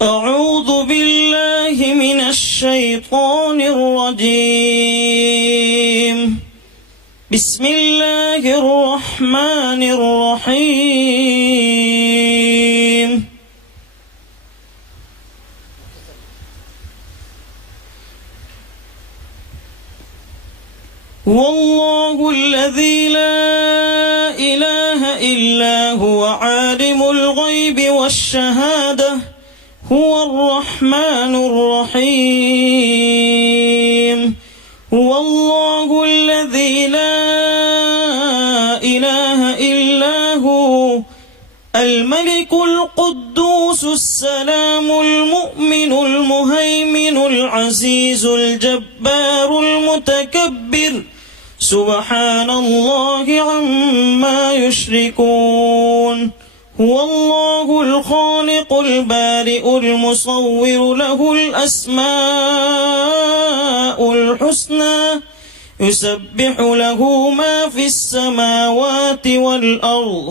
أعوذ بالله من الشيطان الرجيم. بسم الله الرحمن الرحيم. هو الله الذي لا إله إلا هو عالم الغيب والشهادة هو الرحمن الرحيم. هو الله الذي لا إله إلا هو الملك القدوس السلام المؤمن المهيمن العزيز الجبار المتكبر سبحان الله عما يشركون. هو الله الخالق البارئ المصور له الأسماء الحسنى يسبح له ما في السماوات والأرض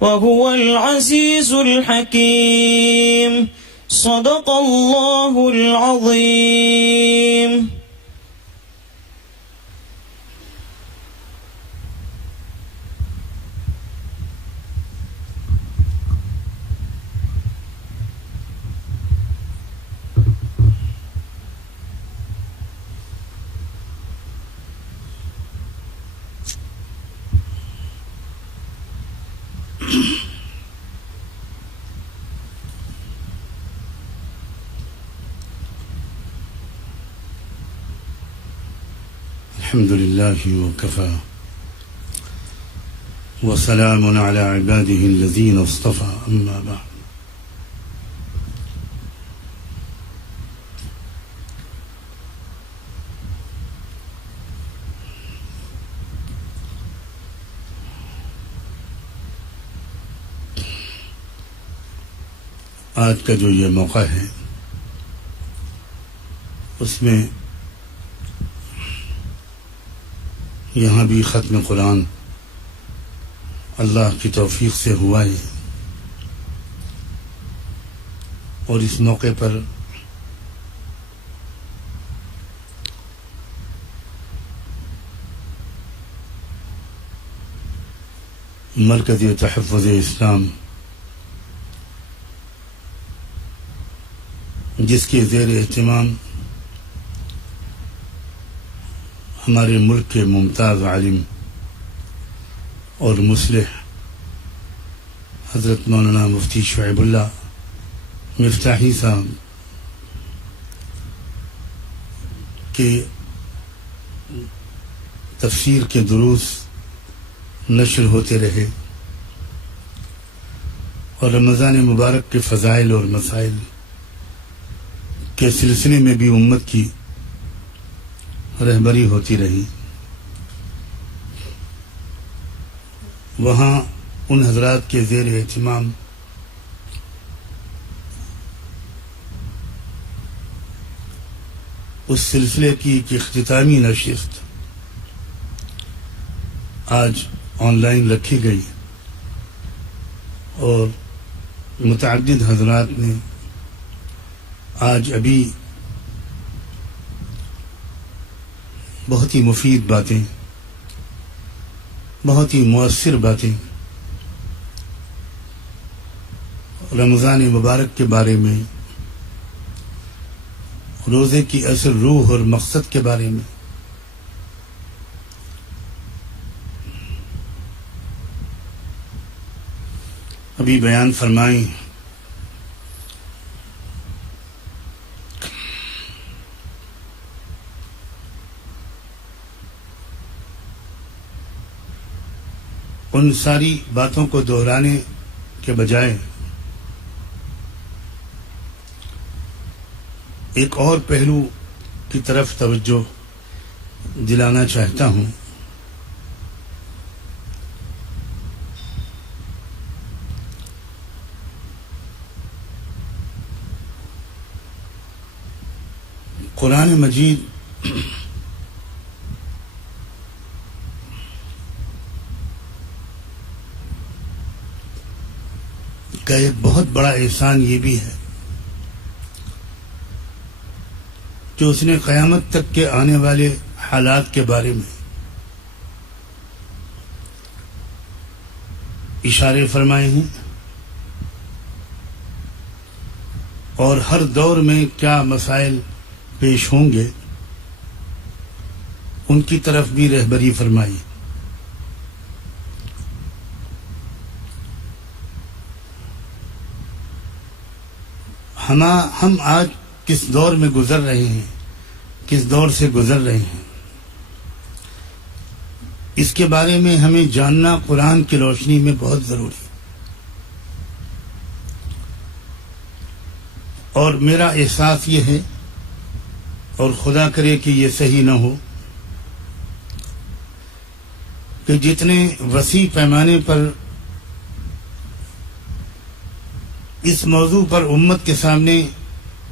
وهو العزيز الحكيم. صدق الله العظيم. الحمد لله وكفى وسلام على عباده الذين اصطفى أما بعد. آج کا جو یہ موقع ہے اس میں یہاں بھی ختم قرآن اللہ کی توفیق سے ہوا ہے، اور اس موقع پر مرکز تحفظ اسلام جس کے زیر اہتمام ہمارے ملک کے ممتاز عالم اور مصلح حضرت مولانا مفتی شعیب اللہ مفتاحی صاحب کے تفسیر کے دروس نشر ہوتے رہے، اور رمضان مبارک کے فضائل اور مسائل کے سلسلے میں بھی امت کی رہبری ہوتی رہی۔ وہاں ان حضرات کے زیر اہتمام اس سلسلے کی ایک اختتامی نشست آج آن لائن رکھی گئی، اور متعدد حضرات نے آج ابھی بہت ہی مفید باتیں، بہت ہی مؤثر باتیں رمضان مبارک کے بارے میں، روزے کی اصل روح اور مقصد کے بارے میں، ابھی بیان فرمائیں۔ ان ساری باتوں کو دہرانے کے بجائے ایک اور پہلو کی طرف توجہ دلانا چاہتا ہوں۔ قرآن مجید کا ایک بہت بڑا احسان یہ بھی ہے کہ اس نے قیامت تک کے آنے والے حالات کے بارے میں اشارے فرمائے ہیں، اور ہر دور میں کیا مسائل پیش ہوں گے ان کی طرف بھی رہبری فرمائی۔ ہم آج کس دور میں گزر رہے ہیں، کس دور سے گزر رہے ہیں، اس کے بارے میں ہمیں جاننا قرآن کی روشنی میں بہت ضروری ہے۔ اور میرا احساس یہ ہے، اور خدا کرے کہ یہ صحیح نہ ہو، کہ جتنے وسیع پیمانے پر اس موضوع پر امت کے سامنے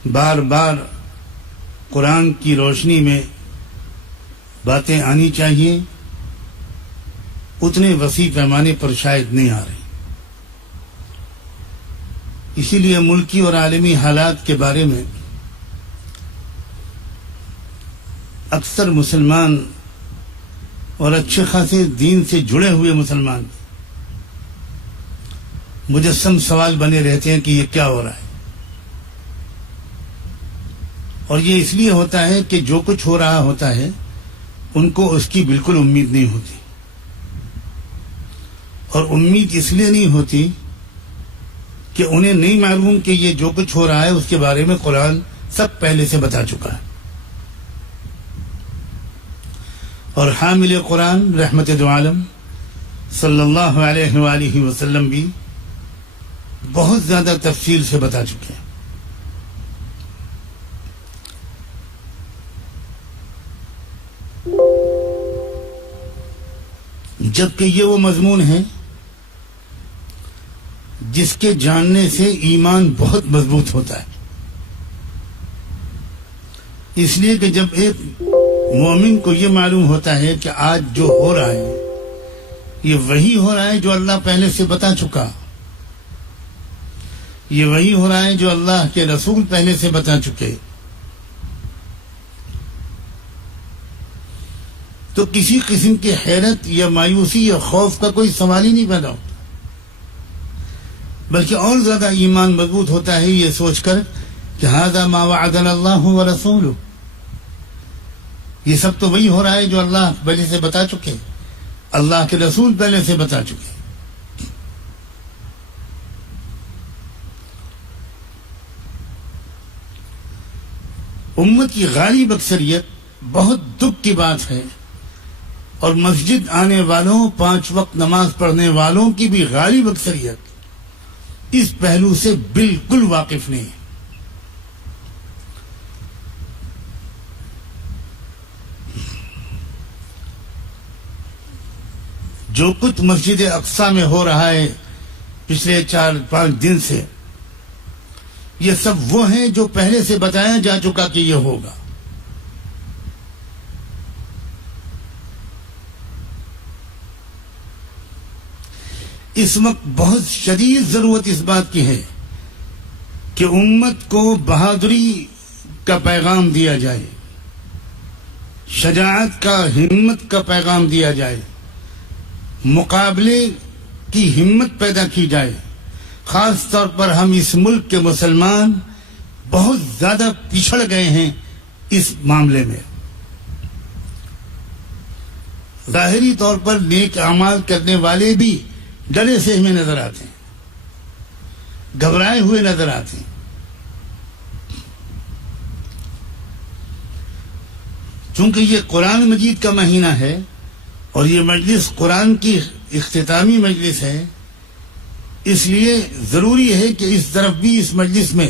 بار بار قرآن کی روشنی میں باتیں آنی چاہیے، اتنے وسیع پیمانے پر شاید نہیں آ رہی۔ اسی لیے ملکی اور عالمی حالات کے بارے میں اکثر مسلمان اور اچھے خاصے دین سے جڑے ہوئے مسلمان مجسم سوال بنے رہتے ہیں کہ یہ کیا ہو رہا ہے، اور یہ اس لیے ہوتا ہے کہ جو کچھ ہو رہا ہوتا ہے ان کو اس کی بالکل امید نہیں ہوتی، اور امید اس لیے نہیں ہوتی کہ انہیں نہیں معلوم کہ یہ جو کچھ ہو رہا ہے اس کے بارے میں قرآن سب پہلے سے بتا چکا ہے۔ اور حامل قرآن رحمت دو عالم صلی اللہ علیہ وآلہ وسلم بھی بہت زیادہ تفصیل سے بتا چکے ہیں۔ جبکہ یہ وہ مضمون ہے جس کے جاننے سے ایمان بہت مضبوط ہوتا ہے، اس لیے کہ جب ایک مومن کو یہ معلوم ہوتا ہے کہ آج جو ہو رہا ہے یہ وہی ہو رہا ہے جو اللہ پہلے سے بتا چکا، یہ وہی ہو رہا ہے جو اللہ کے رسول پہلے سے بتا چکے، تو کسی قسم کی حیرت یا مایوسی یا خوف کا کوئی سوال ہی نہیں پیدا ہوتا، بلکہ اور زیادہ ایمان مضبوط ہوتا ہے یہ سوچ کر کہ ھذا ما وعدنا اللہ ورسولہ، یہ سب تو وہی ہو رہا ہے جو اللہ پہلے سے بتا چکے، اللہ کے رسول پہلے سے بتا چکے۔ امت کی غالب اکثریت، بہت دکھ کی بات ہے، اور مسجد آنے والوں، 5 وقت نماز پڑھنے والوں کی بھی غالب اکثریت اس پہلو سے بالکل واقف نہیں ہے۔ جو کچھ مسجد اقصی میں ہو رہا ہے پچھلے 4-5 دن سے، یہ سب وہ ہیں جو پہلے سے بتایا جا چکا کہ یہ ہوگا۔ اس وقت بہت شدید ضرورت اس بات کی ہے کہ امت کو بہادری کا پیغام دیا جائے، شجاعت کا، ہمت کا پیغام دیا جائے، مقابلے کی ہمت پیدا کی جائے۔ خاص طور پر ہم اس ملک کے مسلمان بہت زیادہ پچھڑ گئے ہیں اس معاملے میں۔ ظاہری طور پر نیک اعمال کرنے والے بھی ڈرے سے ہمیں نظر آتے ہیں، گھبرائے ہوئے نظر آتے ہیں، چونکہ یہ قرآن مجید کا مہینہ ہے اور یہ مجلس قرآن کی اختتامی مجلس ہے، اس لیے ضروری ہے کہ اس طرف بھی اس مجلس میں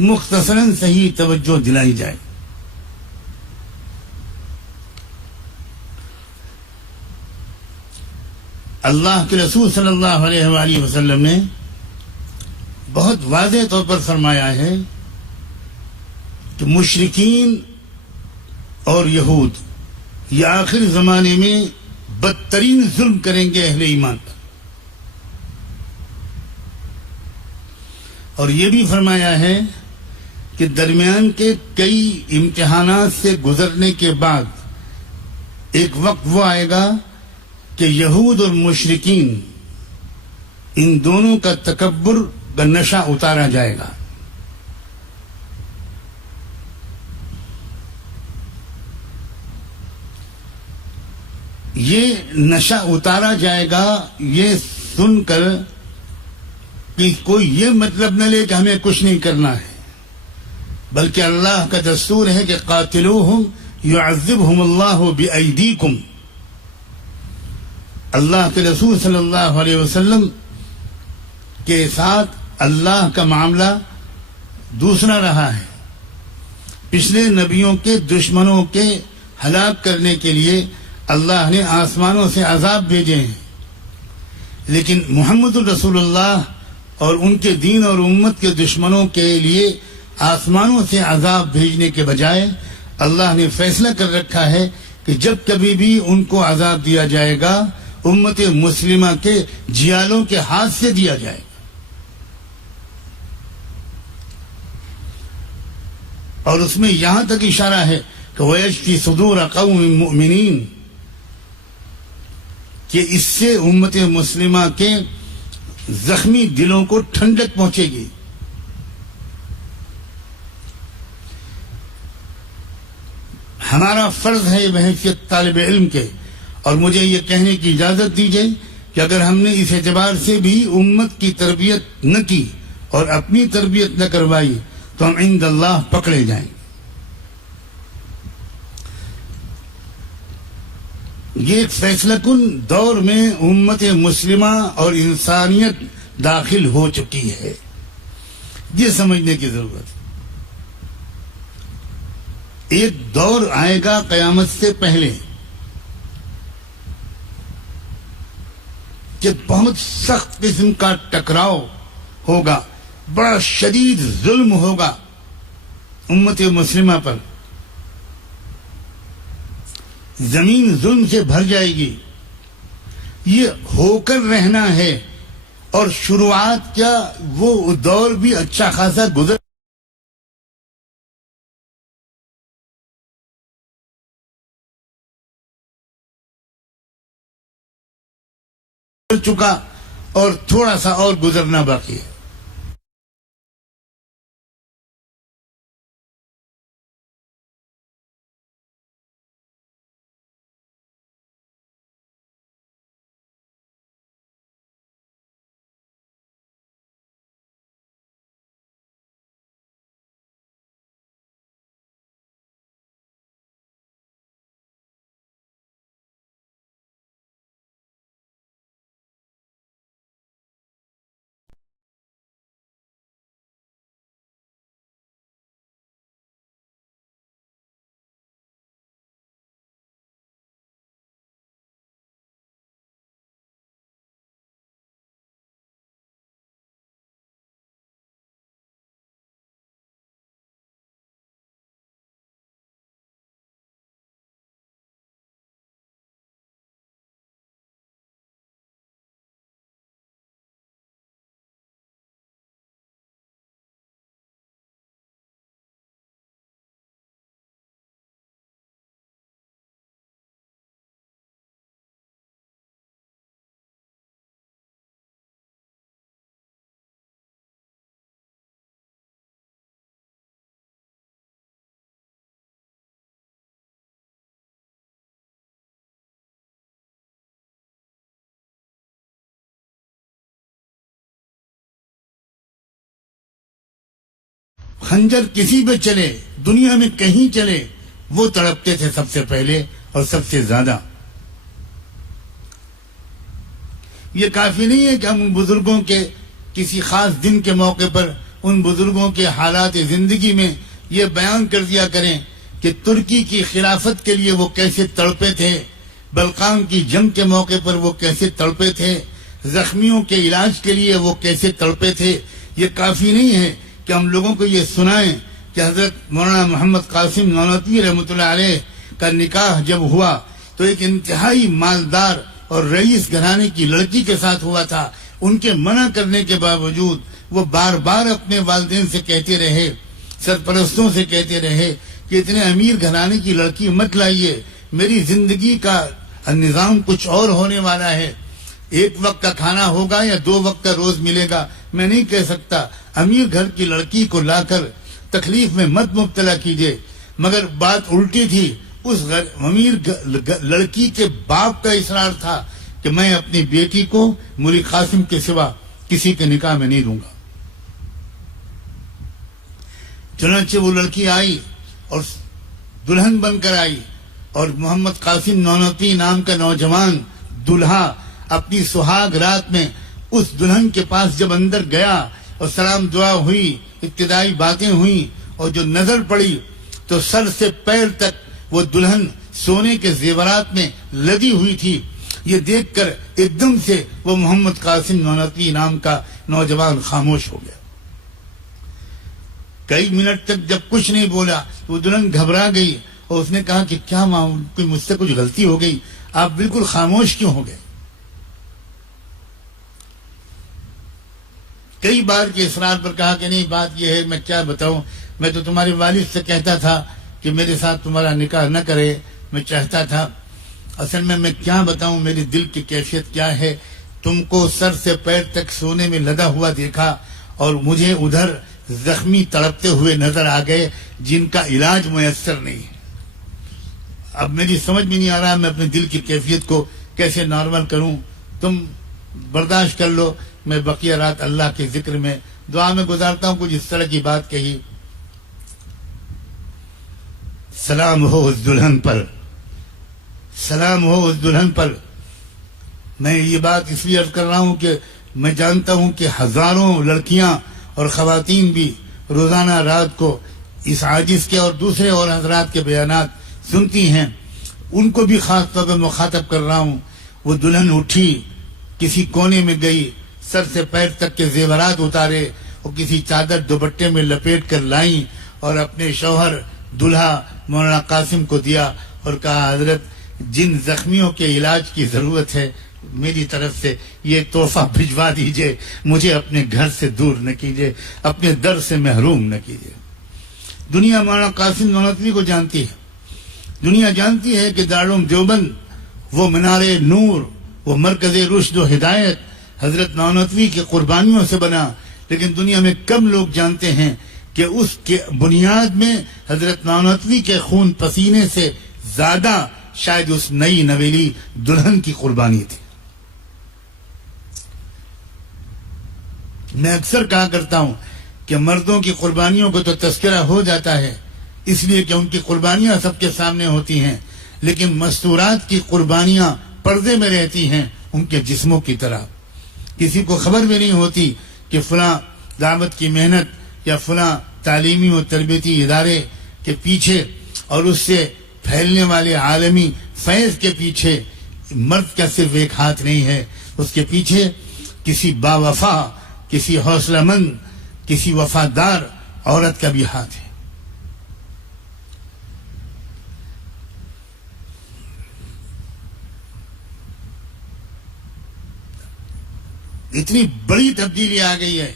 مختصراً صحیح توجہ دلائی جائے۔ اللہ کے رسول صلی اللہ علیہ وآلہ وسلم نے بہت واضح طور پر فرمایا ہے کہ مشرکین اور یہود یہ آخر زمانے میں بدترین ظلم کریں گے اہل ایمان پر، اور یہ بھی فرمایا ہے کہ درمیان کے کئی امتحانات سے گزرنے کے بعد ایک وقت وہ آئے گا کہ یہود اور مشرکین ان دونوں کا تکبر کا نشہ اتارا جائے گا. یہ نشہ اتارا جائے گا یہ سن کر کہ کوئی یہ مطلب نہ لے کہ ہمیں کچھ نہیں کرنا ہے، بلکہ اللہ کا دستور ہے کہ قاتلوہم یعذبہم اللہ بأیدیکم. اللہ کے رسول صلی اللہ علیہ وسلم کے ساتھ اللہ کا معاملہ دوسرا رہا ہے. پچھلے نبیوں کے دشمنوں کے ہلاک کرنے کے لیے اللہ نے آسمانوں سے عذاب بھیجے ہیں، لیکن محمد الرسول اللہ اور ان کے دین اور امت کے دشمنوں کے لیے آسمانوں سے عذاب بھیجنے کے بجائے اللہ نے فیصلہ کر رکھا ہے کہ جب کبھی بھی ان کو عذاب دیا جائے گا امت مسلمہ کے جیالوں کے ہاتھ سے دیا جائے گا. اور اس میں یہاں تک اشارہ ہے کہ وَيَشْفِي صُدُورَ قَوْمٍ مُؤْمِنِينَ کہ اس سے امت مسلمہ کے زخمی دلوں کو ٹھنڈک پہنچے گی. ہمارا فرض ہے بحیثیت طالب علم کے، اور مجھے یہ کہنے کی اجازت دیجیے کہ اگر ہم نے اس اعتبار سے بھی امت کی تربیت نہ کی اور اپنی تربیت نہ کروائی تو ہم عند اللہ پکڑے جائیں گے. یہ ایک فیصلہ کن دور میں امت مسلمہ اور انسانیت داخل ہو چکی ہے، یہ سمجھنے کی ضرورت ہے. ایک دور آئے گا قیامت سے پہلے کہ بہت سخت قسم کا ٹکراؤ ہوگا، بڑا شدید ظلم ہوگا امت مسلمہ پر، زمین ظلم سے بھر جائے گی. یہ ہو کر رہنا ہے، اور شروعات کیا وہ دور بھی اچھا خاصا گزر چکا اور تھوڑا سا اور گزرنا باقی ہے. خنجر کسی پہ چلے، دنیا میں کہیں چلے، وہ تڑپتے تھے سب سے پہلے اور سب سے زیادہ. یہ کافی نہیں ہے کہ ہم ان بزرگوں کے کسی خاص دن کے موقع پر ان بزرگوں کے حالات زندگی میں یہ بیان کر دیا کریں کہ ترکی کی خلافت کے لیے وہ کیسے تڑپے تھے، بلقان کی جنگ کے موقع پر وہ کیسے تڑپے تھے، زخمیوں کے علاج کے لیے وہ کیسے تڑپے تھے. یہ کافی نہیں ہے کہ ہم لوگوں کو یہ سنائیں کہ حضرت مولانا محمد قاسم نانوتوی رحمۃ اللہ علیہ کا نکاح جب ہوا تو ایک انتہائی مالدار اور رئیس گھرانے کی لڑکی کے ساتھ ہوا تھا. ان کے منع کرنے کے باوجود وہ بار بار اپنے والدین سے کہتے رہے سرپرستوں سے کہتے رہے کہ اتنے امیر گھرانے کی لڑکی مت لائیے، میری زندگی کا نظام کچھ اور ہونے والا ہے، ایک وقت کا کھانا ہوگا یا 2 وقت کا روز ملے گا، میں نہیں کہہ سکتا، امیر گھر کی لڑکی کو لا کر تکلیف میں مت مبتلا کیجیے۔ مگر بات الٹی تھی، اس امیر لڑکی کے باپ کا اصرار تھا کہ میں اپنی بیٹی کو مولی قاسم کے سوا کسی کے نکاح میں نہیں دوں گا۔ چنانچہ وہ لڑکی آئی اور دلہن بن کر آئی، اور محمد قاسم نونوتوی نام کا نوجوان دلہا اپنی سہاگ رات میں اس دلہن کے پاس جب اندر گیا اور سلام دعا ہوئی، ابتدائی باتیں ہوئیں، اور جو نظر پڑی تو سر سے پیر تک وہ دلہن سونے کے زیورات میں لدی ہوئی تھی۔ یہ دیکھ کر ایک دم سے وہ محمد قاسم نونوتوی نام کا نوجوان خاموش ہو گیا۔ کئی منٹ تک جب کچھ نہیں بولا وہ دلہن گھبرا گئی اور اس نے کہا کہ کیا کوئی مجھ سے کچھ غلطی ہو گئی، آپ بالکل خاموش کیوں ہو گئے؟ کئی بار کے اصرار پر کہا کہ نہیں، بات یہ ہے، میں کیا بتاؤں، میں تو تمہارے والد سے کہتا تھا کہ میرے ساتھ تمہارا نکاح نہ کرے، میں چاہتا تھا، اصل میں کیا بتاؤں میری دل کی کیفیت کیا ہے، تم کو سر سے پیر تک سونے میں لدا ہوا دیکھا اور مجھے ادھر زخمی تڑپتے ہوئے نظر آ گئے جن کا علاج میسر نہیں ہے۔ اب میری سمجھ میں نہیں آ رہا میں اپنے دل کی کیفیت کو کیسے نارمل کروں، تم برداشت کر لو، میں بقیہ رات اللہ کے ذکر میں دعا میں گزارتا ہوں۔ کچھ اس طرح کی بات کہی، سلام ہو اس دلہن پر، سلام ہو اس دلہن پر۔ میں یہ بات اس لیے عرض کر رہا ہوں کہ میں جانتا ہوں کہ ہزاروں لڑکیاں اور خواتین بھی روزانہ رات کو اس عاجز کے اور دوسرے اور حضرات کے بیانات سنتی ہیں، ان کو بھی خاص طور پہ مخاطب کر رہا ہوں۔ وہ دلہن اٹھی، کسی کونے میں گئی، سر سے پیر تک کے زیورات اتارے اور کسی چادر دوپٹے میں لپیٹ کر لائیں اور اپنے شوہر دلہا مولانا قاسم کو دیا اور کہا، حضرت جن زخمیوں کے علاج کی ضرورت ہے میری طرف سے یہ تحفہ بھجوا دیجئے، مجھے اپنے گھر سے دور نہ کیجئے، اپنے در سے محروم نہ کیجئے۔ دنیا مولانا قاسم نونوتوی کو جانتی ہے، دنیا جانتی ہے کہ دارالعلوم دیوبند وہ مینار نور، وہ مرکز رشد و ہدایت حضرت نونوتوی کی قربانیوں سے بنا، لیکن دنیا میں کم لوگ جانتے ہیں کہ اس کے بنیاد میں حضرت نونوتوی کے خون پسینے سے زیادہ شاید اس نئی نویلی دلہن کی قربانی تھی۔ میں اکثر کہا کرتا ہوں کہ مردوں کی قربانیوں کو تو تذکرہ ہو جاتا ہے اس لیے کہ ان کی قربانیاں سب کے سامنے ہوتی ہیں، لیکن مستورات کی قربانیاں پردے میں رہتی ہیں ان کے جسموں کی طرح۔ کسی کو خبر بھی نہیں ہوتی کہ فلاں دعوت کی محنت یا فلاں تعلیمی و تربیتی ادارے کے پیچھے اور اس سے پھیلنے والے عالمی فیض کے پیچھے مرد کا صرف ایک ہاتھ نہیں ہے، اس کے پیچھے کسی باوفا، کسی حوصلہ مند، کسی وفادار عورت کا بھی ہاتھ ہے۔ اتنی بڑی تبدیلی آ گئی ہے،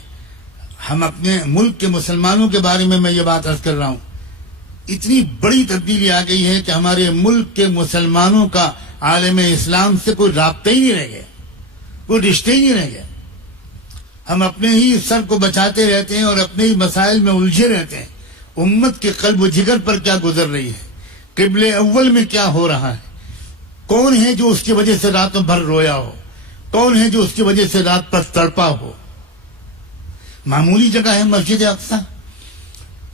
ہم اپنے ملک کے مسلمانوں کے بارے میں یہ بات عرض کر رہا ہوں، اتنی بڑی تبدیلی آ گئی ہے کہ ہمارے ملک کے مسلمانوں کا عالم اسلام سے کوئی رابطہ ہی نہیں رہ گیا، کوئی رشتے ہی نہیں رہ گیا۔ ہم اپنے ہی سر کو بچاتے رہتے ہیں اور اپنے ہی مسائل میں الجھے رہتے ہیں۔ امت کے قلب و جگر پر کیا گزر رہی ہے، قبلے اول میں کیا ہو رہا ہے، کون ہے جو اس کی وجہ سے راتوں بھر رویا ہو، کون ہے جو اس کی وجہ سے رات پر تڑپا ہو۔ معمولی جگہ ہے مسجد اقصی،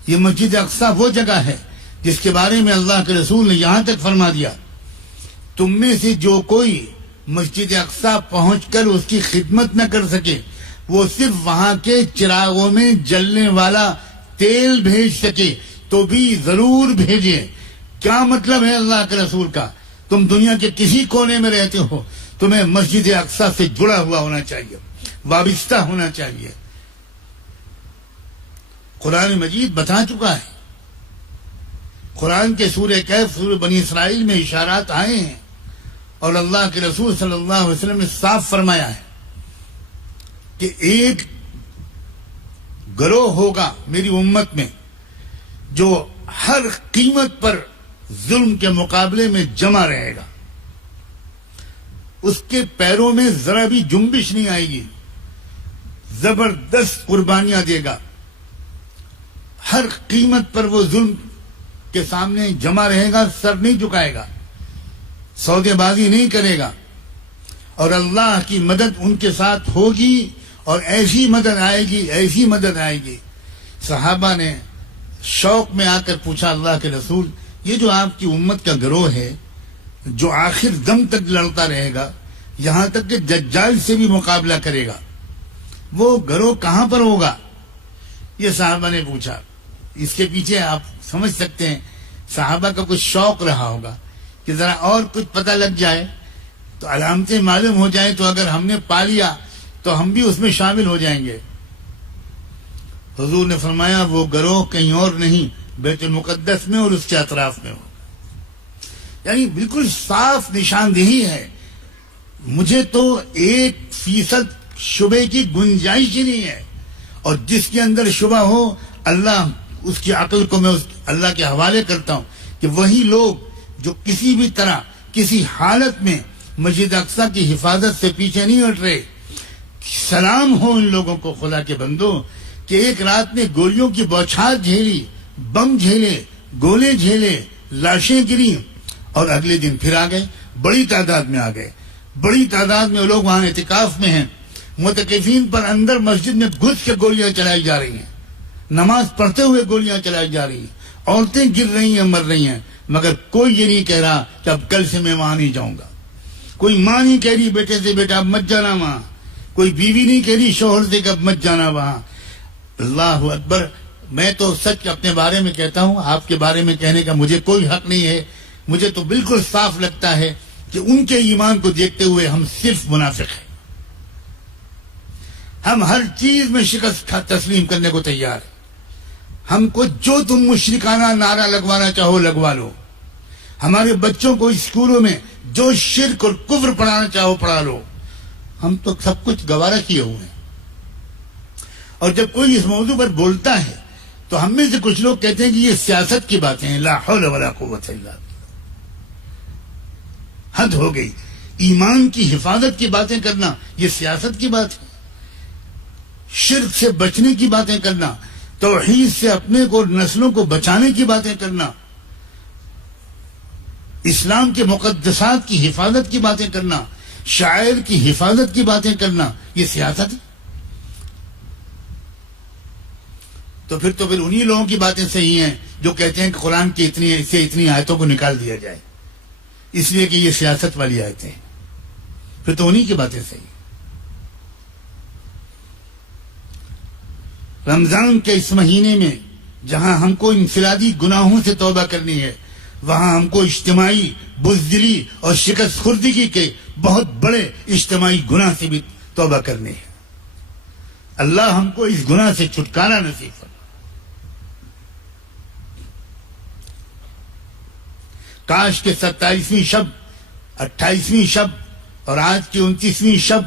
یہ مسجد اقصی وہ جگہ ہے جس کے بارے میں اللہ کے رسول نے یہاں تک فرما دیا، تم میں سے جو کوئی مسجد اقصی پہنچ کر اس کی خدمت نہ کر سکے، وہ صرف وہاں کے چراغوں میں جلنے والا تیل بھیج سکے تو بھی ضرور بھیجیں۔ کیا مطلب ہے اللہ کے رسول کا؟ تم دنیا کے کسی کونے میں رہتے ہو، تمہیں مسجد اقصی سے جڑا ہوا ہونا چاہیے، وابستہ ہونا چاہیے۔ قرآن مجید بتا چکا ہے، قرآن کے سورہ کہف، سورہ بنی اسرائیل میں اشارات آئے ہیں، اور اللہ کے رسول صلی اللہ علیہ وسلم نے صاف فرمایا ہے کہ ایک گروہ ہوگا میری امت میں جو ہر قیمت پر ظلم کے مقابلے میں جمع رہے گا، اس کے پیروں میں ذرا بھی جنبش نہیں آئے گی، زبردست قربانیاں دے گا، ہر قیمت پر وہ ظلم کے سامنے جمع رہے گا، سر نہیں جھکائے گا، سودے بازی نہیں کرے گا، اور اللہ کی مدد ان کے ساتھ ہوگی، اور ایسی مدد آئے گی، ایسی مدد آئے گی۔ صحابہ نے شوق میں آ کر پوچھا، اللہ کے رسول، یہ جو آپ کی امت کا گروہ ہے جو آخر دم تک لڑتا رہے گا، یہاں تک کہ دجال سے بھی مقابلہ کرے گا، وہ گروہ کہاں پر ہوگا؟ یہ صحابہ نے پوچھا۔ اس کے پیچھے آپ سمجھ سکتے ہیں صحابہ کا کچھ شوق رہا ہوگا کہ ذرا اور کچھ پتہ لگ جائے تو علامتیں معلوم ہو جائیں، تو اگر ہم نے پا لیا تو ہم بھی اس میں شامل ہو جائیں گے۔ حضور نے فرمایا وہ گروہ کہیں اور نہیں، بیت المقدس میں اور اس کے اطراف میں ہو، یعنی بالکل صاف نشاندہی ہے۔ مجھے تو 1% شبے کی گنجائش ہی نہیں ہے، اور جس کے اندر شبہ ہو اللہ اس کی عقل کو میں اللہ کے حوالے کرتا ہوں کہ وہی لوگ جو کسی بھی طرح کسی حالت میں مسجد اقصی کی حفاظت سے پیچھے نہیں ہٹ رہے۔ سلام ہو ان لوگوں کو خدا کے بندو کہ ایک رات میں گولیوں کی بوچھار جھیلی، بم جھیلے، گولے جھیلے، لاشیں گری، اور اگلے دن پھر آ گئے، بڑی تعداد میں آ گئے، بڑی تعداد میں لوگ وہاں اعتکاف میں ہیں، متکفین پر اندر مسجد میں گھس کے گولیاں چلائی جا رہی ہیں، نماز پڑھتے ہوئے گولیاں چلائی جا رہی ہیں، عورتیں گر رہی ہیں، مر رہی ہیں، مگر کوئی یہ نہیں کہہ رہا کہ اب کل سے میں وہاں نہیں جاؤں گا۔ کوئی ماں نہیں کہہ رہی بیٹے سے بیٹا اب مت جانا وہاں، کوئی بیوی نہیں کہہ رہی شوہر سے کہ اب مت جانا وہاں۔ اللہ اکبر۔ میں تو سچ اپنے بارے میں کہتا ہوں، آپ کے بارے میں کہنے کا مجھے کوئی حق نہیں ہے۔ مجھے تو بالکل صاف لگتا ہے کہ ان کے ایمان کو دیکھتے ہوئے ہم صرف منافق ہیں۔ ہم ہر چیز میں شکست تسلیم کرنے کو تیار ہیں۔ ہم کو جو تم مشرکانہ نعرہ لگوانا چاہو لگوا لو، ہمارے بچوں کو اسکولوں میں جو شرک اور کفر پڑھانا چاہو پڑھا لو، ہم تو سب کچھ گوارا کیے ہوئے ہیں۔ اور جب کوئی اس موضوع پر بولتا ہے تو ہم میں سے کچھ لوگ کہتے ہیں کہ یہ سیاست کی باتیں ہیں، لا حول ولا قوت الا باللہ۔ حد ہو گئی۔ ایمان کی حفاظت کی باتیں کرنا یہ سیاست کی بات ہے، شرک سے بچنے کی باتیں کرنا، توحید سے اپنے کو نسلوں کو بچانے کی باتیں کرنا، اسلام کے مقدسات کی حفاظت کی باتیں کرنا، شاعر کی حفاظت کی باتیں کرنا، یہ سیاست ہے؟ تو پھر انہی لوگوں کی باتیں صحیح ہیں جو کہتے ہیں کہ قرآن کی اتنی آیتوں کو نکال دیا جائے اس لیے کہ یہ سیاست والی آیتیں ہیں، پھر تو انہی کی باتیں صحیح ہیں۔ رمضان کے اس مہینے میں جہاں ہم کو انفرادی گناہوں سے توبہ کرنی ہے، وہاں ہم کو اجتماعی بزدلی اور شکست خوردگی کے بہت بڑے اجتماعی گناہ سے بھی توبہ کرنی ہے۔ اللہ ہم کو اس گناہ سے چھٹکارا نصیب فرمائے۔ کاش کے 27ویں شب، 28ویں شب اور آج کی 29ویں شب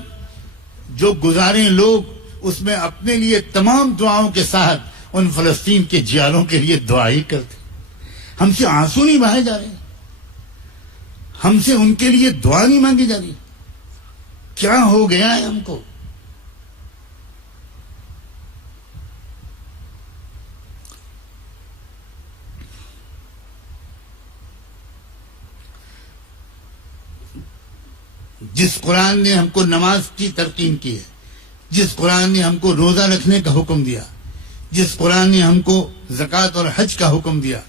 جو گزاریں لوگ اس میں اپنے لیے تمام دعاؤں کے ساتھ ان فلسطین کے جیالوں کے لیے دعا ہی کرتے۔ ہم سے آنسو نہیں بہائے جا رہے، ہم سے ان کے لیے دعا نہیں مانگی جا رہی۔ کیا ہو گیا ہے ہم کو؟ جس قرآن نے ہم کو نماز کی تلقین کی ہے، جس قرآن نے ہم کو روزہ رکھنے کا حکم دیا، جس قرآن نے ہم کو زکوٰۃ اور حج کا حکم دیا،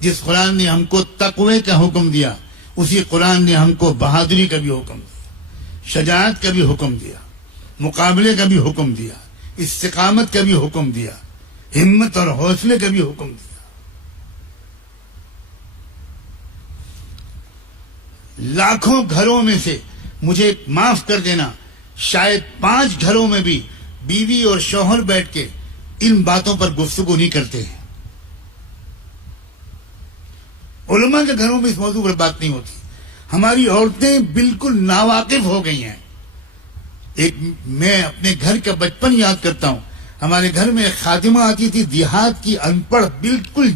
جس قرآن نے ہم کو تقوی کا حکم دیا، اسی قرآن نے ہم کو بہادری کا بھی حکم دیا، شجاعت کا بھی حکم دیا، مقابلے کا بھی حکم دیا، استقامت کا بھی حکم دیا، ہمت اور حوصلے کا بھی حکم دیا۔ لاکھوں گھروں میں سے مجھے معاف کر دینا، شاید 5 گھروں میں بھی بیوی اور شوہر بیٹھ کے ان باتوں پر گفتگو نہیں کرتے ہیں۔ علماء کے گھروں میں اس موضوع پر بات نہیں ہوتی۔ ہماری عورتیں بالکل ناواقف ہو گئی ہیں۔ میں اپنے گھر کا بچپن یاد کرتا ہوں، ہمارے گھر میں ایک خادمہ آتی تھی دیہات کی، ان پڑھ، بالکل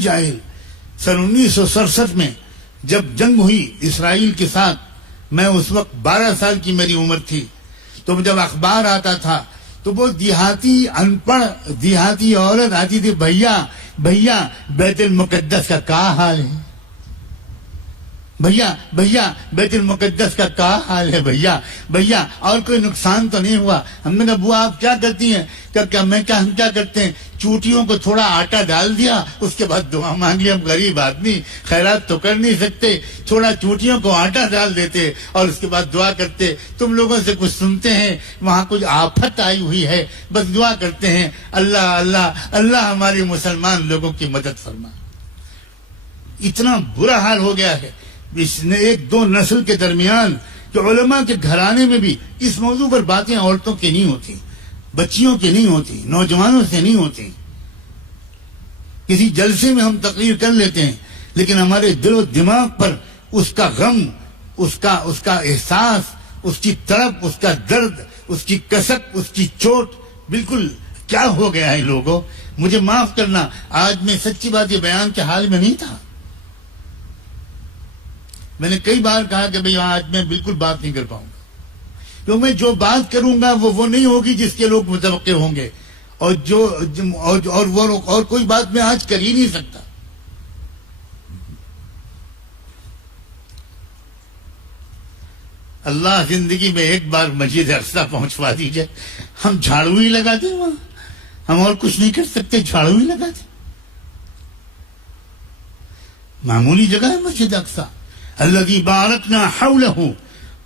جاہل. سن 1967 میں جب جنگ ہوئی اسرائیل کے ساتھ، میں اس وقت 12 سال کی میری عمر تھی، تو جب اخبار آتا تھا تو وہ دیہاتی ان پڑھ دیہاتی عورت آتی تھی، بھیا بیت المقدس کا کیا حال ہے، بھیا بیت المقدس کا کیا حال ہے، بھیا اور کوئی نقصان تو نہیں ہوا؟ ہم نے کہا بوا آپ کیا کرتی ہیں؟ ہم کیا کرتے ہیں، چوٹیوں کو تھوڑا آٹا ڈال دیا، اس کے بعد دعا مانگ لی. ہم غریب آدمی خیرات تو کر نہیں سکتے، تھوڑا چوٹیوں کو آٹا ڈال دیتے اور اس کے بعد دعا کرتے. تم لوگوں سے کچھ سنتے ہیں وہاں کچھ آفت آئی ہوئی ہے، بس دعا کرتے ہیں اللہ اللہ اللہ ہمارے مسلمان لوگوں کی مدد فرما. اتنا برا حال ہو گیا ہے اس نے ایک دو نسل کے درمیان کہ علماء کے گھرانے میں بھی اس موضوع پر باتیں عورتوں کی نہیں ہوتی، بچیوں کی نہیں ہوتی، نوجوانوں سے نہیں ہوتی. کسی جلسے میں ہم تقریر کر لیتے ہیں لیکن ہمارے دل و دماغ پر اس کا غم، اس کا احساس، اس کی تڑپ، اس کا درد، اس کی کسک، اس کی چوٹ بالکل کیا ہو گیا ہے لوگوں. مجھے معاف کرنا، آج میں سچی بات یہ بیان کے حال میں نہیں تھا. میں نے کئی بار کہا کہ بھئی آج میں بالکل بات نہیں کر پاؤں گا، کیوں میں جو بات کروں گا وہ نہیں ہوگی جس کے لوگ متوقع ہوں گے، اور کوئی بات میں آج کر ہی نہیں سکتا. اللہ زندگی میں ایک بار مسجد اقصی پہنچوا دیجئے، ہم جھاڑو ہی لگا دیں وہاں، ہم اور کچھ نہیں کر سکتے، جھاڑو ہی لگا دیں. معمولی جگہ ہے مسجد اقصی. الذی بارکنا حولہ،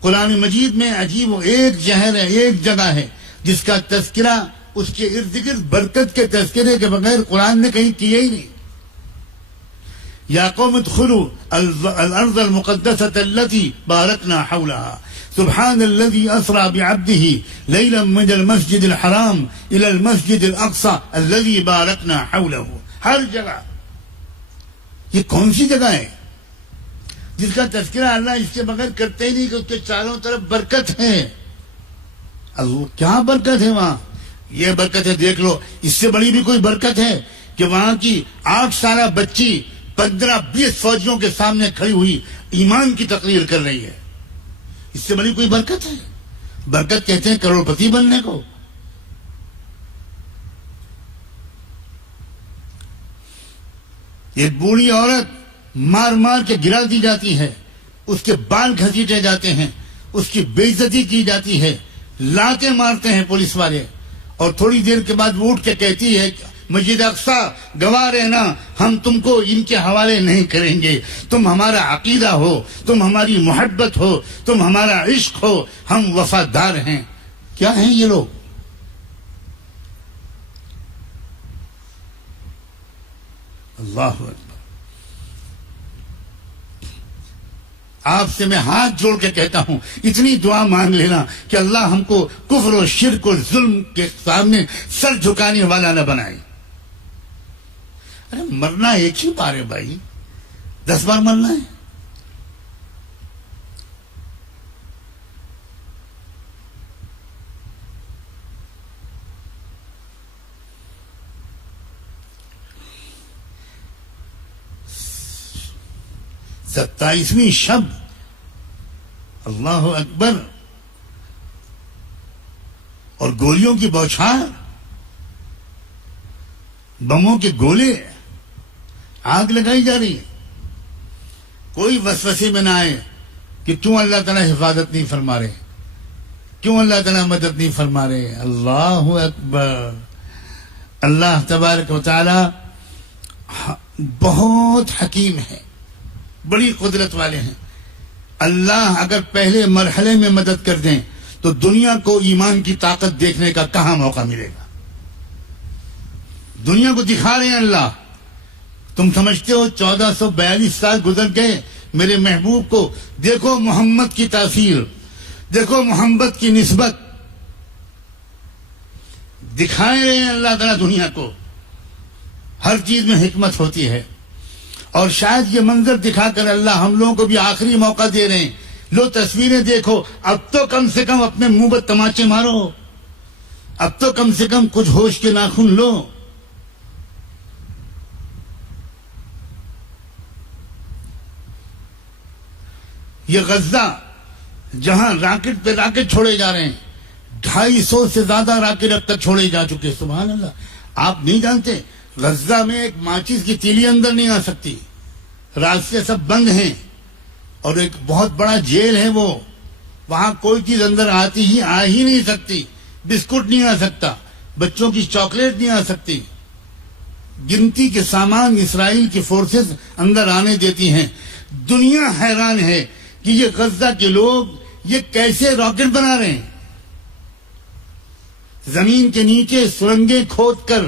قرآن مجید میں عجیب ایک جہر ہے، ایک جگہ ہے جس کا تذکرہ اس کے ارد گرد برکت کے تذکرے کے بغیر قرآن نے کہیں کیا ہی نہیں. یا قوم ادخلوا الارض المقدسة التي بارکنا حولها سبحان الذي اسرى بعبده ليلا من المسجد الحرام الى المسجد الاقصى الذي بارکنا حوله. ہر جگہ. یہ کون سی جگہ ہے جس کا تذکرہ اللہ اس کے بغیر کرتے ہی نہیں کہ اس کے چاروں طرف برکت ہے؟ اللہ کیا برکت ہے وہاں؟ یہ برکت ہے، دیکھ لو. اس سے بڑی بھی کوئی برکت ہے کہ وہاں کی 8 سالہ بچی 15-20 فوجیوں کے سامنے کھڑی ہوئی ایمان کی تقریر کر رہی ہے. اس سے بڑی کوئی برکت ہے؟ برکت کہتے ہیں کروڑپتی بننے کو. ایک بوڑھی عورت مار کے گرا دی جاتی ہے، اس کے بال گھسیٹے جاتے ہیں، اس کی بے عزتی کی جاتی ہے، لاتے مارتے ہیں پولیس والے، اور تھوڑی دیر کے بعد وہ اٹھ کے کہتی ہے مسجد اقصی گواہ رہنا، ہم تم کو ان کے حوالے نہیں کریں گے، تم ہمارا عقیدہ ہو، تم ہماری محبت ہو، تم ہمارا عشق ہو، ہم وفادار ہیں. کیا ہیں یہ لوگ؟ اللہ اکبر. آپ سے میں ہاتھ جوڑ کے کہتا ہوں اتنی دعا مانگ لینا کہ اللہ ہم کو کفر و شرک و ظلم کے سامنے سر جھکانے والا نہ بنائے. ارے مرنا ایک ہی بار ہے بھائی، 10 بار مرنا ہے. ستائیسویں شب، اللہ اکبر، اور گولیوں کی بوچھار، بموں کے گولے، آگ لگائی جا رہی ہے. کوئی وسوسے میں نہ آئے کہ کیوں اللہ تعالیٰ حفاظت نہیں فرما رہے، کیوں اللہ تعالیٰ مدد نہیں فرما رہے. اللہ اکبر. اللہ تبارک و تعالی بہت حکیم ہے، بڑی قدرت والے ہیں. اللہ اگر پہلے مرحلے میں مدد کر دیں تو دنیا کو ایمان کی طاقت دیکھنے کا کہاں موقع ملے گا؟ دنیا کو دکھا رہے ہیں اللہ. تم سمجھتے ہو 1442 سال گزر گئے میرے محبوب کو، دیکھو محمد کی تاثیر، دیکھو محمد کی نسبت. دکھائے رہے ہیں اللہ تعالیٰ دنیا کو. ہر چیز میں حکمت ہوتی ہے، اور شاید یہ منظر دکھا کر اللہ ہم لوگوں کو بھی آخری موقع دے رہے ہیں. لو تصویریں دیکھو، اب تو کم سے کم اپنے منہ پر تماچے مارو. اب تو کم سے کم کچھ ہوش کے ناخن لو. یہ غزہ جہاں راکٹ پہ راکٹ چھوڑے جا رہے ہیں، 250 سے زیادہ راکٹ اب تک چھوڑے جا چکے. سبحان اللہ. آپ نہیں جانتے غزہ میں ایک ماچس کی تیلی اندر نہیں آ سکتی، راستے سب بند ہیں، اور ایک بہت بڑا جیل ہے وہ، وہاں کوئی چیز اندر آ ہی نہیں سکتی. بسکٹ نہیں آ سکتا، بچوں کی چاکلیٹ نہیں آ سکتی. گنتی کے سامان اسرائیل کی فورسز اندر آنے دیتی ہیں. دنیا حیران ہے کہ یہ غزہ کے لوگ یہ کیسے راکٹ بنا رہے ہیں. زمین کے نیچے سرنگیں کھود کر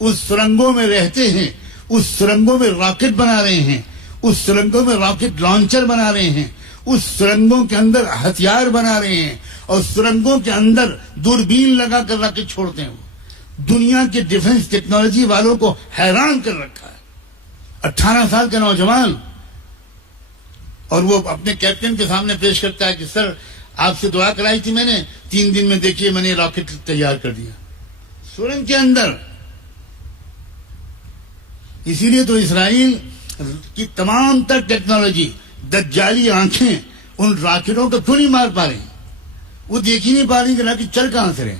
اس سرنگوں میں رہتے ہیں، اس سرنگوں میں راکٹ بنا رہے ہیں، اس سرنگوں میں راکٹ لانچر بنا رہے ہیں، اس سرنگوں کے اندر ہتھیار بنا رہے ہیں، اور سرنگوں کے اندر دوربین لگا کر راکٹ چھوڑتے ہیں. دنیا کے ڈیفنس ٹیکنالوجی والوں کو حیران کر رکھا ہے. 18 سال کا نوجوان، اور وہ اپنے کیپٹن کے سامنے پیش کرتا ہے کہ سر آپ سے دعا کرائی تھی میں نے، 3 دن میں دیکھیے میں نے راکٹ تیار کر دیا سرنگ کے اندر. اسی لیے تو اسرائیل کی تمام تر ٹیکنالوجی، دجالی آنکھیں ان راکٹوں کو کیوں نہیں مار پا رہی؟ وہ دیکھ ہی نہیں پا رہی کہ راکٹ چل کہاں سے رہے.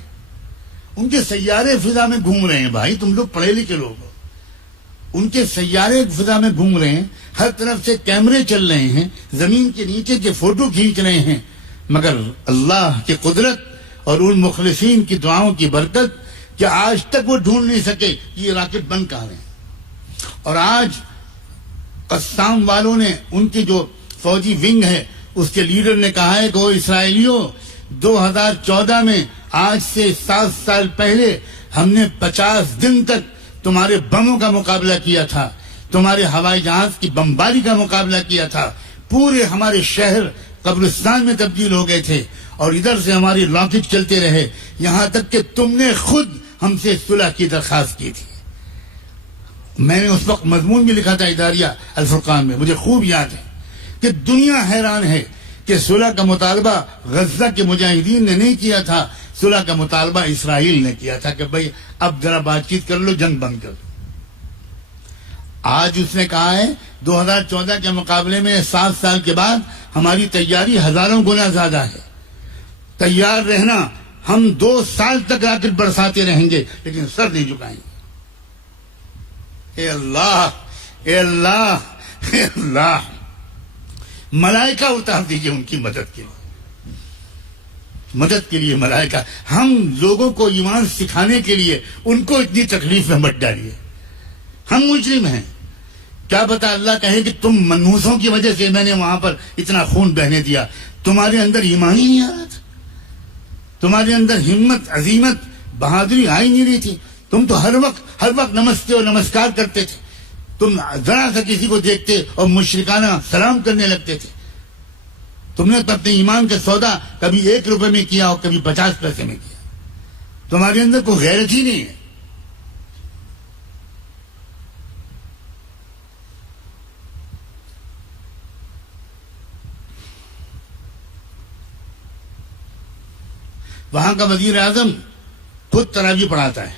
ان کے سیارے فضا میں گھوم رہے ہیں. بھائی تم لوگ پڑھے لکھے لوگ ہو، ان کے سیارے فضا میں گھوم رہے ہیں، ہر طرف سے کیمرے چل رہے ہیں، زمین کے نیچے کے فوٹو کھینچ رہے ہیں، مگر اللہ کی قدرت اور ان مخلصین کی دعاؤں کی برکت کہ آج تک وہ ڈھونڈ نہیں سکے کہ یہ راکٹ بن کہاں رہے ہیں. اور آج قسام والوں نے، ان کی جو فوجی ونگ ہے اس کے لیڈر نے کہا ہے کہ وہ اسرائیلیوں 2014 میں آج سے 7 سال پہلے ہم نے 50 دن تک تمہارے بموں کا مقابلہ کیا تھا، تمہارے ہوائی جہاز کی بمباری کا مقابلہ کیا تھا، پورے ہمارے شہر قبرستان میں تبدیل ہو گئے تھے، اور ادھر سے ہماری راکٹ چلتے رہے، یہاں تک کہ تم نے خود ہم سے صلح کی درخواست کی تھی. میں نے اس وقت مضمون بھی لکھا تھا اداریہ الفرقان میں، مجھے خوب یاد ہے کہ دنیا حیران ہے کہ صلح کا مطالبہ غزہ کے مجاہدین نے نہیں کیا تھا، صلح کا مطالبہ اسرائیل نے کیا تھا کہ بھئی اب ذرا بات چیت کر لو، جنگ بند کر دو. آج اس نے کہا ہے 2014 کے مقابلے میں 7 سال کے بعد ہماری تیاری ہزاروں گنا زیادہ ہے. تیار رہنا، ہم 2 سال تک راکٹ برساتے رہیں گے لیکن سر نہیں جھکائیں گے. اے اللہ، اے اللہ، اے اللہ، ملائکہ اتار دیجئے ان کی مدد کے لیے، مدد کے لیے ملائکہ. ہم لوگوں کو ایمان سکھانے کے لیے ان کو اتنی تکلیف میں مت ڈالیے. ہم مجرم ہیں، کیا پتا اللہ کہے کہ تم منحوسوں کی وجہ سے میں نے وہاں پر اتنا خون بہنے دیا. تمہارے اندر ایمان ہی نہیں آ رہا تھا، تمہارے اندر ہمت، عظیمت، بہادری آئی نہیں رہی تھی. تم تو ہر وقت نمستے اور نمسکار کرتے تھے. تم ذرا سا کسی کو دیکھتے اور مشرکانہ سلام کرنے لگتے تھے. تم نے تو اپنے ایمان کا سودا کبھی 1 روپے میں کیا اور کبھی 50 پیسے میں کیا. تمہارے اندر کوئی غیرت ہی نہیں ہے. وہاں کا وزیر اعظم خود تراویح پڑھاتا ہے،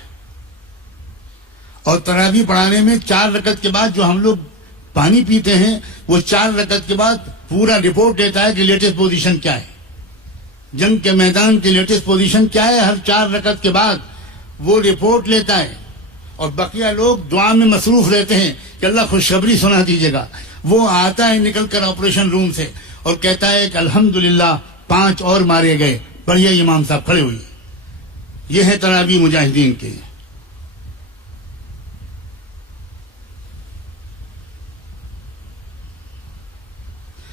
اور تراویح پڑھانے میں 4 رکعت کے بعد جو ہم لوگ پانی پیتے ہیں وہ 4 رکعت کے بعد پورا رپورٹ دیتا ہے کہ لیٹسٹ پوزیشن کیا ہے، جنگ کے میدان کی لیٹسٹ پوزیشن کیا ہے. ہر 4 رکعت کے بعد وہ رپورٹ لیتا ہے، اور بقیہ لوگ دعا میں مصروف رہتے ہیں کہ اللہ خوشخبری سنا دیجیے گا. وہ آتا ہے نکل کر آپریشن روم سے اور کہتا ہے کہ الحمدللہ 5 اور مارے گئے. پڑھیے امام صاحب کھڑے ہوئے. یہ ہے تراویح مجاہدین کے.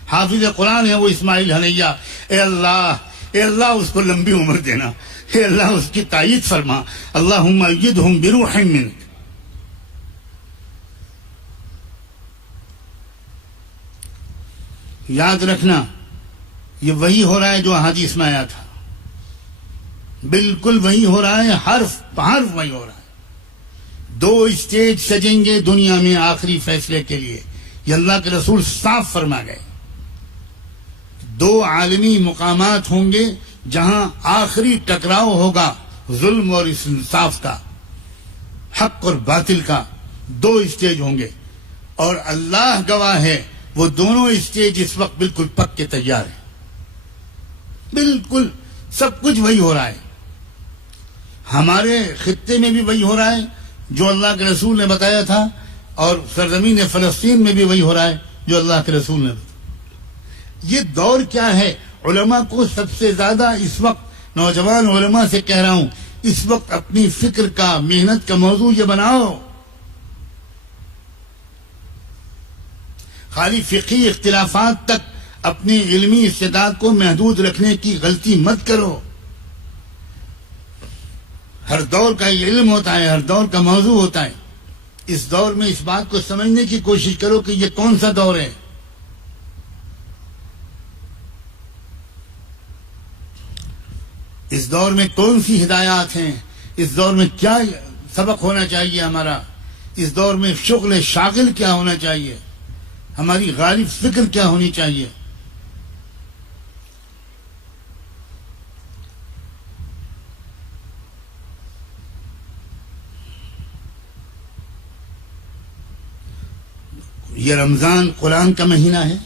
حافظ قرآن ہے وہ اسماعیل حنیہ. اے اللہ اس کو لمبی عمر دینا، اے اللہ اس کی تائید فرما. اللہم ایدہم بروح منک. یاد رکھنا یہ وہی ہو رہا ہے جو احادیث میں آیا تھا، بالکل وہی ہو رہا ہے، حرف بحرف وہی ہو رہا ہے. 2 اسٹیج سجیں گے دنیا میں آخری فیصلے کے لیے، یہ اللہ کے رسول صاف فرما گئے. 2 عالمی مقامات ہوں گے جہاں آخری ٹکراؤ ہوگا ظلم اور انصاف کا، حق اور باطل کا 2 اسٹیج ہوں گے، اور اللہ گواہ ہے وہ دونوں اسٹیج اس وقت بالکل پکے تیار ہیں. بالکل سب کچھ وہی ہو رہا ہے. ہمارے خطے میں بھی وہی ہو رہا ہے جو اللہ کے رسول نے بتایا تھا، اور سرزمین فلسطین میں بھی وہی ہو رہا ہے جو اللہ کے رسول نے بتایا. یہ دور کیا ہے؟ علماء کو سب سے زیادہ اس وقت، نوجوان علماء سے کہہ رہا ہوں، اس وقت اپنی فکر کا، محنت کا موضوع یہ بناؤ. خالی فقہی اختلافات تک اپنی علمی استعداد کو محدود رکھنے کی غلطی مت کرو. ہر دور کا علم ہوتا ہے، ہر دور کا موضوع ہوتا ہے. اس دور میں اس بات کو سمجھنے کی کوشش کرو کہ یہ کون سا دور ہے. اس دور میں کون سی ہدایات ہیں، اس دور میں کیا سبق ہونا چاہیے ہمارا، اس دور میں شغل شاغل کیا ہونا چاہیے، ہماری غالب فکر کیا ہونی چاہیے. یہ رمضان قرآن کا مہینہ ہے،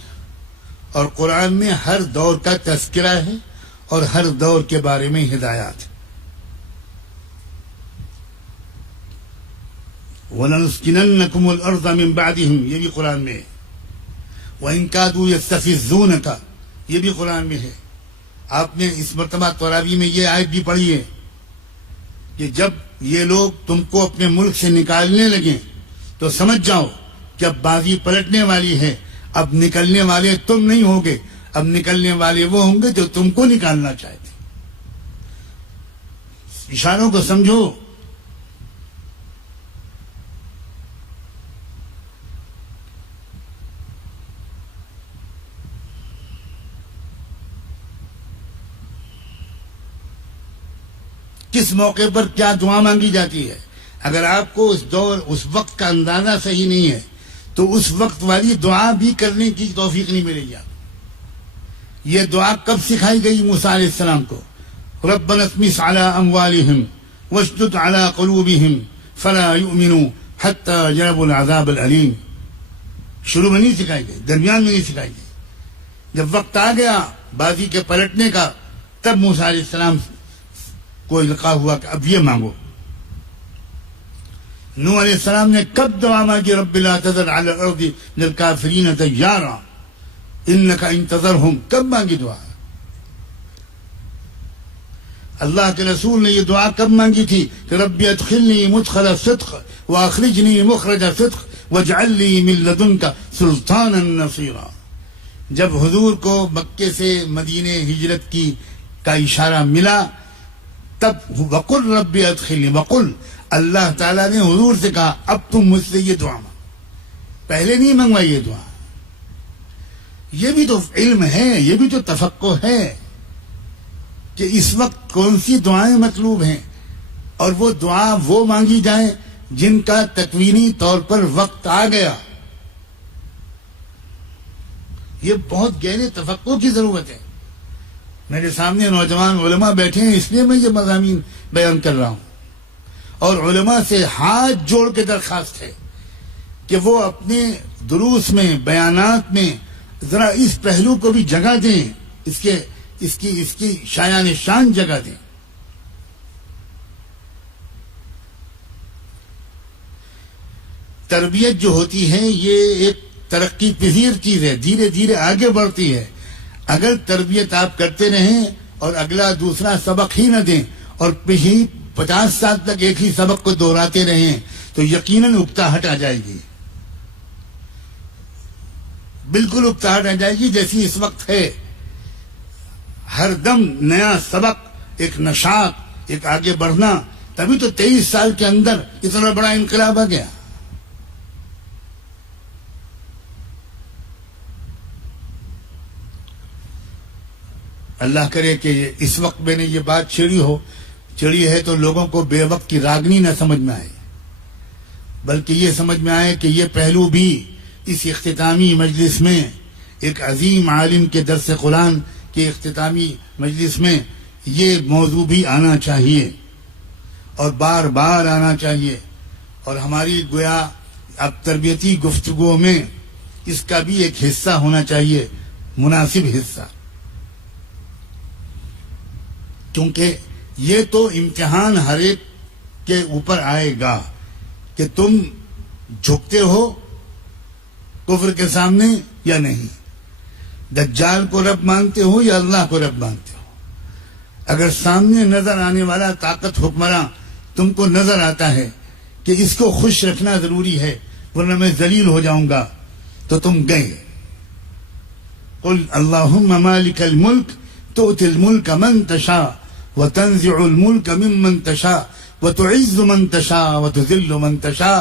اور قرآن میں ہر دور کا تذکرہ ہے اور ہر دور کے بارے میں ہدایات ہے. وَلَنُسْكِنَنَّكُمُ الْأَرْضَ مِنْ بَعْدِهِمْ، یہ بھی قرآن میں ہے. وَإِنْ كَادُوا يَسْتَفِزُّونَكَ، یہ بھی قرآن میں ہے. آپ نے اس مرتبہ تراویح میں یہ آیت بھی پڑھی ہے کہ جب یہ لوگ تم کو اپنے ملک سے نکالنے لگیں تو سمجھ جاؤ کہ اب بازی پلٹنے والی ہے. اب نکلنے والے تم نہیں ہوگے، اب نکلنے والے وہ ہوں گے جو تم کو نکالنا چاہتے. اشاروں کو سمجھو. کس موقع پر کیا دعا مانگی جاتی ہے؟ اگر آپ کو اس دور، اس وقت کا اندازہ صحیح نہیں ہے تو اس وقت والی دعا بھی کرنے کی توفیق نہیں ملے گی. یہ دعا کب سکھائی گئی موسیٰ علیہ السلام کو؟ ربنا اطمس علی اموالہم واشدد علی قلوبہم فلا یؤمنوا حتی یروا العذاب العلیم. شروع میں نہیں سکھائی گئی، درمیان میں نہیں سکھائی گئی. جب وقت آ گیا بازی کے پلٹنے کا، تب موسیٰ علیہ السلام کو القاء ہوا کہ اب یہ مانگو. نوح علیہ السلام نے کب دعا مانگی؟ رب لا تذر علی الارض من الکافرین دیارا انک ان تذرہم. کب مانگی دعا؟ اللہ کے رسول نے یہ دعا کب مانگی تھی کہ رب ادخلنی مدخل صدق واخرجنی مخرج صدق واجعل لی من لدنک سلطانا نصیرا. جب حضور کو مکے سے مدینے ہجرت کی کا اشارہ ملا تب وقل رب ادخلنی، وقل، اللہ تعالیٰ نے حضور سے کہا اب تم مجھ سے یہ دعا مانگو. پہلے نہیں منگوائی یہ دعا. یہ بھی تو علم ہے، یہ بھی تو تفقہ ہے کہ اس وقت کون سی دعائیں مطلوب ہیں، اور وہ دعا وہ مانگی جائیں جن کا تکوینی طور پر وقت آ گیا. یہ بہت گہرے تفقہ کی ضرورت ہے. میرے سامنے نوجوان علماء بیٹھے ہیں، اس لیے میں یہ مضامین بیان کر رہا ہوں. اور علماء سے ہاتھ جوڑ کے درخواست ہے کہ وہ اپنے دروس میں، بیانات میں ذرا اس پہلو کو بھی جگہ دیں، اس کی شایان شان جگہ دیں. تربیت جو ہوتی ہے یہ ایک ترقی پذیر چیز ہے، دھیرے دھیرے آگے بڑھتی ہے. اگر تربیت آپ کرتے رہیں اور اگلا دوسرا سبق ہی نہ دیں اور پچھلی 50 سال تک ایک ہی سبق کو دہراتے رہیں تو یقیناً اکتاہٹ آ جائے گی. بالکل اکتاہٹ آ جائے گی جیسی اس وقت ہے. ہر دم نیا سبق، ایک نشاط، ایک آگے بڑھنا. تبھی تو 23 سال کے اندر اتنا بڑا انقلاب آ گیا. اللہ کرے کہ اس وقت میں نے یہ بات چھیڑی ہے تو لوگوں کو بے وقت کی راگنی نہ سمجھ میں آئے، بلکہ یہ سمجھ میں آئے کہ یہ پہلو بھی اس اختتامی مجلس میں، ایک عظیم عالم کے درس قرآن کے اختتامی مجلس میں یہ موضوع بھی آنا چاہیے اور بار بار آنا چاہیے، اور ہماری گویا اب تربیتی گفتگو میں اس کا بھی ایک حصہ ہونا چاہیے، مناسب حصہ، کیونکہ یہ تو امتحان ہر ایک کے اوپر آئے گا کہ تم جھکتے ہو کفر کے سامنے یا نہیں، دجال کو رب مانتے ہو یا اللہ کو رب مانتے ہو۔ اگر سامنے نظر آنے والا طاقت حکمراں تم کو نظر آتا ہے کہ اس کو خوش رکھنا ضروری ہے ورنہ میں ذلیل ہو جاؤں گا، تو تم گئے۔ قل اللہم مالک الملک تؤتی الملک من تشاء وتنزع الملک ممن تشاء وتعز من تشاء وتذل من تشاء۔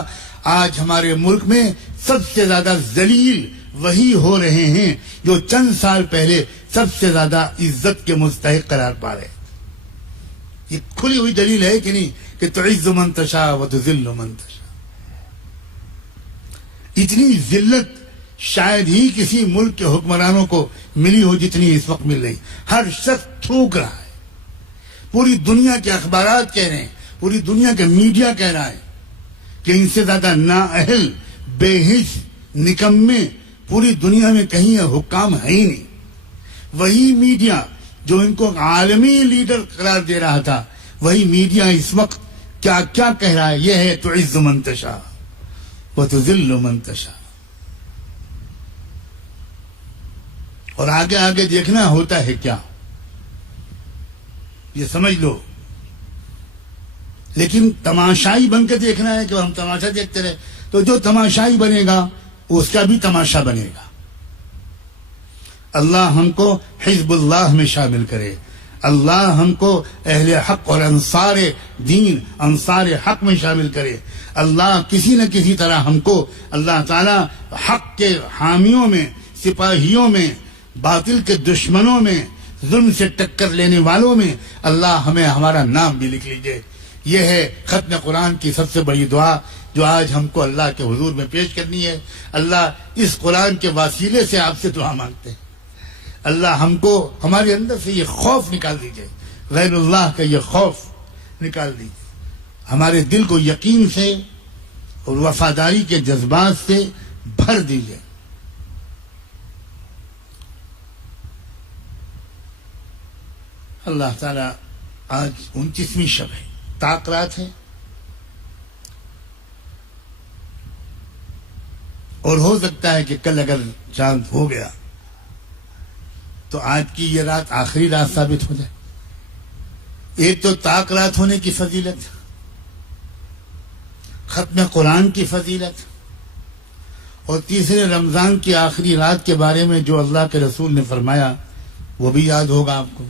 آج ہمارے ملک میں سب سے زیادہ ذلیل وہی ہو رہے ہیں جو چند سال پہلے سب سے زیادہ عزت کے مستحق قرار پا رہے۔ یہ کھلی ہوئی دلیل ہے کہ نہیں کہ تعز من تشاء وتذل من تشاء۔ اتنی ذلت شاید ہی کسی ملک کے حکمرانوں کو ملی ہو جتنی اس وقت مل رہی۔ ہر شخص تھوک رہا ہے، پوری دنیا کے اخبارات کہہ رہے ہیں، پوری دنیا کے میڈیا کہہ رہا ہے کہ ان سے زیادہ نااہل، بے حس، نکمے پوری دنیا میں کہیں حکام ہے ہی نہیں۔ وہی میڈیا جو ان کو عالمی لیڈر قرار دے رہا تھا، وہی میڈیا اس وقت کیا کیا کہہ رہا ہے، یہ ہے تعز من تشاء وتذل من تشاء۔ اور آگے آگے دیکھنا ہوتا ہے کیا، یہ سمجھ لو، لیکن تماشائی بن کے دیکھنا ہے کہ ہم تماشا دیکھتے رہے تو جو تماشائی بنے گا اس کا بھی تماشا بنے گا۔ اللہ ہم کو حزب اللہ میں شامل کرے، اللہ ہم کو اہل حق اور انصار دین، انصار حق میں شامل کرے۔ اللہ کسی نہ کسی طرح ہم کو، اللہ تعالی حق کے حامیوں میں، سپاہیوں میں، باطل کے دشمنوں میں، ظلم سے ٹکر لینے والوں میں اللہ ہمیں ہمارا نام بھی لکھ لیجئے۔ یہ ہے ختم قرآن کی سب سے بڑی دعا جو آج ہم کو اللہ کے حضور میں پیش کرنی ہے۔ اللہ اس قرآن کے وسیلے سے آپ سے دعا مانگتے ہیں، اللہ ہم کو ہمارے اندر سے یہ خوف نکال دیجئے، غیر اللہ کا یہ خوف نکال دیجئے، ہمارے دل کو یقین سے اور وفاداری کے جذبات سے بھر دیجئے۔ اللہ تعالیٰ آج 29ویں شب ہے، طاق رات ہے، اور ہو سکتا ہے کہ کل اگر چاند ہو گیا تو آج کی یہ رات آخری رات ثابت ہو جائے۔ ایک تو طاق رات ہونے کی فضیلت، ختم قرآن کی فضیلت، اور تیسرے رمضان کی آخری رات کے بارے میں جو اللہ کے رسول نے فرمایا وہ بھی یاد ہوگا آپ کو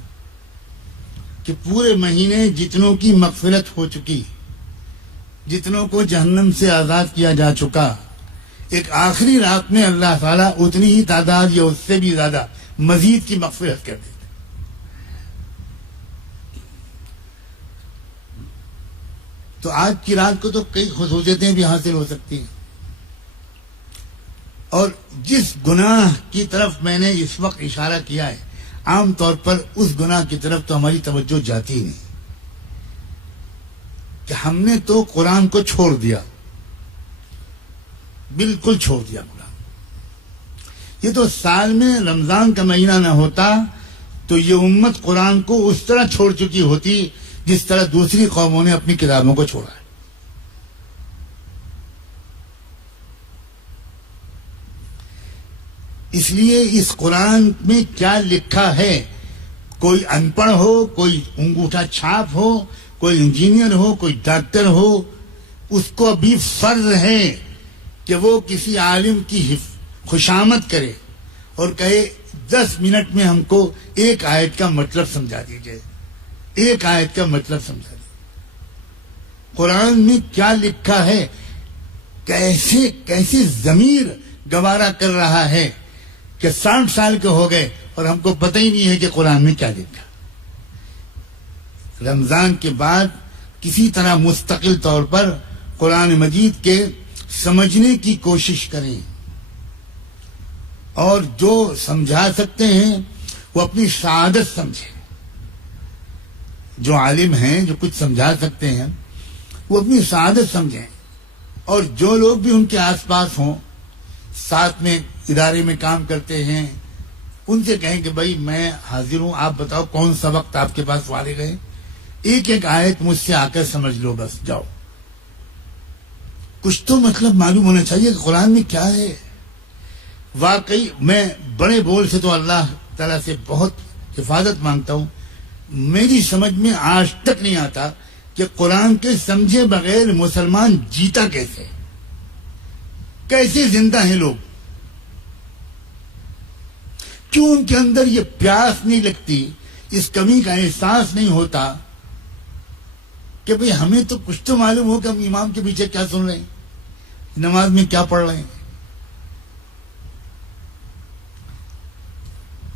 کہ پورے مہینے جتنوں کی مغفرت ہو چکی، جتنوں کو جہنم سے آزاد کیا جا چکا، ایک آخری رات میں اللہ تعالیٰ اتنی ہی تعداد یا اس سے بھی زیادہ مزید کی مغفرت کر دیتے۔ تو آج کی رات کو تو کئی خصوصیتیں بھی حاصل ہو سکتی ہیں، اور جس گناہ کی طرف میں نے اس وقت اشارہ کیا ہے عام طور پر اس گناہ کی طرف تو ہماری توجہ جاتی ہی نہیں کہ ہم نے تو قرآن کو چھوڑ دیا، بالکل چھوڑ دیا قرآن۔ یہ تو سال میں رمضان کا مہینہ نہ ہوتا تو یہ امت قرآن کو اس طرح چھوڑ چکی ہوتی جس طرح دوسری قوموں نے اپنی کتابوں کو چھوڑا ہے۔ اس لیے اس قرآن میں کیا لکھا ہے، کوئی ان پڑھ ہو، کوئی انگوٹھا چھاپ ہو، کوئی انجینئر ہو، کوئی ڈاکٹر ہو، اس کو بھی فرض ہے کہ وہ کسی عالم کی خوشامد کرے اور کہے 10 منٹ میں ہم کو ایک آیت کا مطلب سمجھا دیجئے، ایک آیت کا مطلب سمجھا دیجئے۔ قرآن میں کیا لکھا ہے، کیسے ضمیر گوارا کر رہا ہے کہ 60 سال کے ہو گئے اور ہم کو پتہ ہی نہیں ہے کہ قرآن میں کیا لکھا۔ رمضان کے بعد کسی طرح مستقل طور پر قرآن مجید کے سمجھنے کی کوشش کریں، اور جو سمجھا سکتے ہیں وہ اپنی سعادت سمجھیں۔ جو عالم ہیں، جو کچھ سمجھا سکتے ہیں، وہ اپنی سعادت سمجھیں، اور جو لوگ بھی ان کے آس پاس ہوں، ساتھ میں ادارے میں کام کرتے ہیں، ان سے کہیں کہ بھائی میں حاضر ہوں، آپ بتاؤ کون سا وقت آپ کے پاس فارغ ہے، ایک ایک آیت مجھ سے آ کر سمجھ لو، بس جاؤ۔ کچھ تو مطلب معلوم ہونا چاہیے کہ قرآن میں کیا ہے۔ واقعی میں بڑے بول سے تو اللہ تعالیٰ سے بہت حفاظت مانگتا ہوں، میری سمجھ میں آج تک نہیں آتا کہ قرآن کے سمجھے بغیر مسلمان جیتا کیسے، کیسے زندہ ہیں لوگ، کیوں ان کے اندر یہ پیاس نہیں لگتی، اس کمی کا احساس نہیں ہوتا کہ بھئی ہمیں تو کچھ تو معلوم ہو کہ ہم امام کے پیچھے کیا سن رہے ہیں، نماز میں کیا پڑھ رہے ہیں۔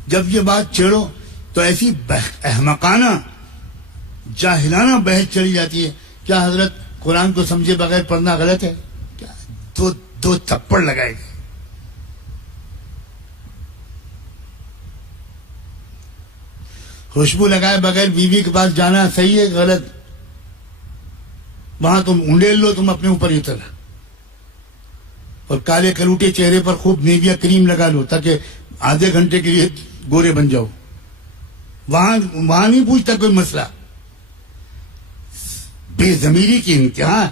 جب یہ بات چھیڑو تو ایسی احمقانہ جاہلانہ بحث چلی جاتی ہے، کیا حضرت قرآن کو سمجھے بغیر پڑھنا غلط ہے؟ کیا دو تھپڑ لگائے گئے۔ خوشبو لگائے بغیر بیوی کے پاس جانا صحیح ہے غلط؟ وہاں تم انڈیل لو، تم اپنے اوپر ہی اتر، اور کالے کلوٹے چہرے پر خوب نیویا کریم لگا لو تاکہ آدھے گھنٹے کے لیے گورے بن جاؤ، وہاں نہیں پوچھتا کوئی مسئلہ۔ بے ضمیری کی انتہا ہے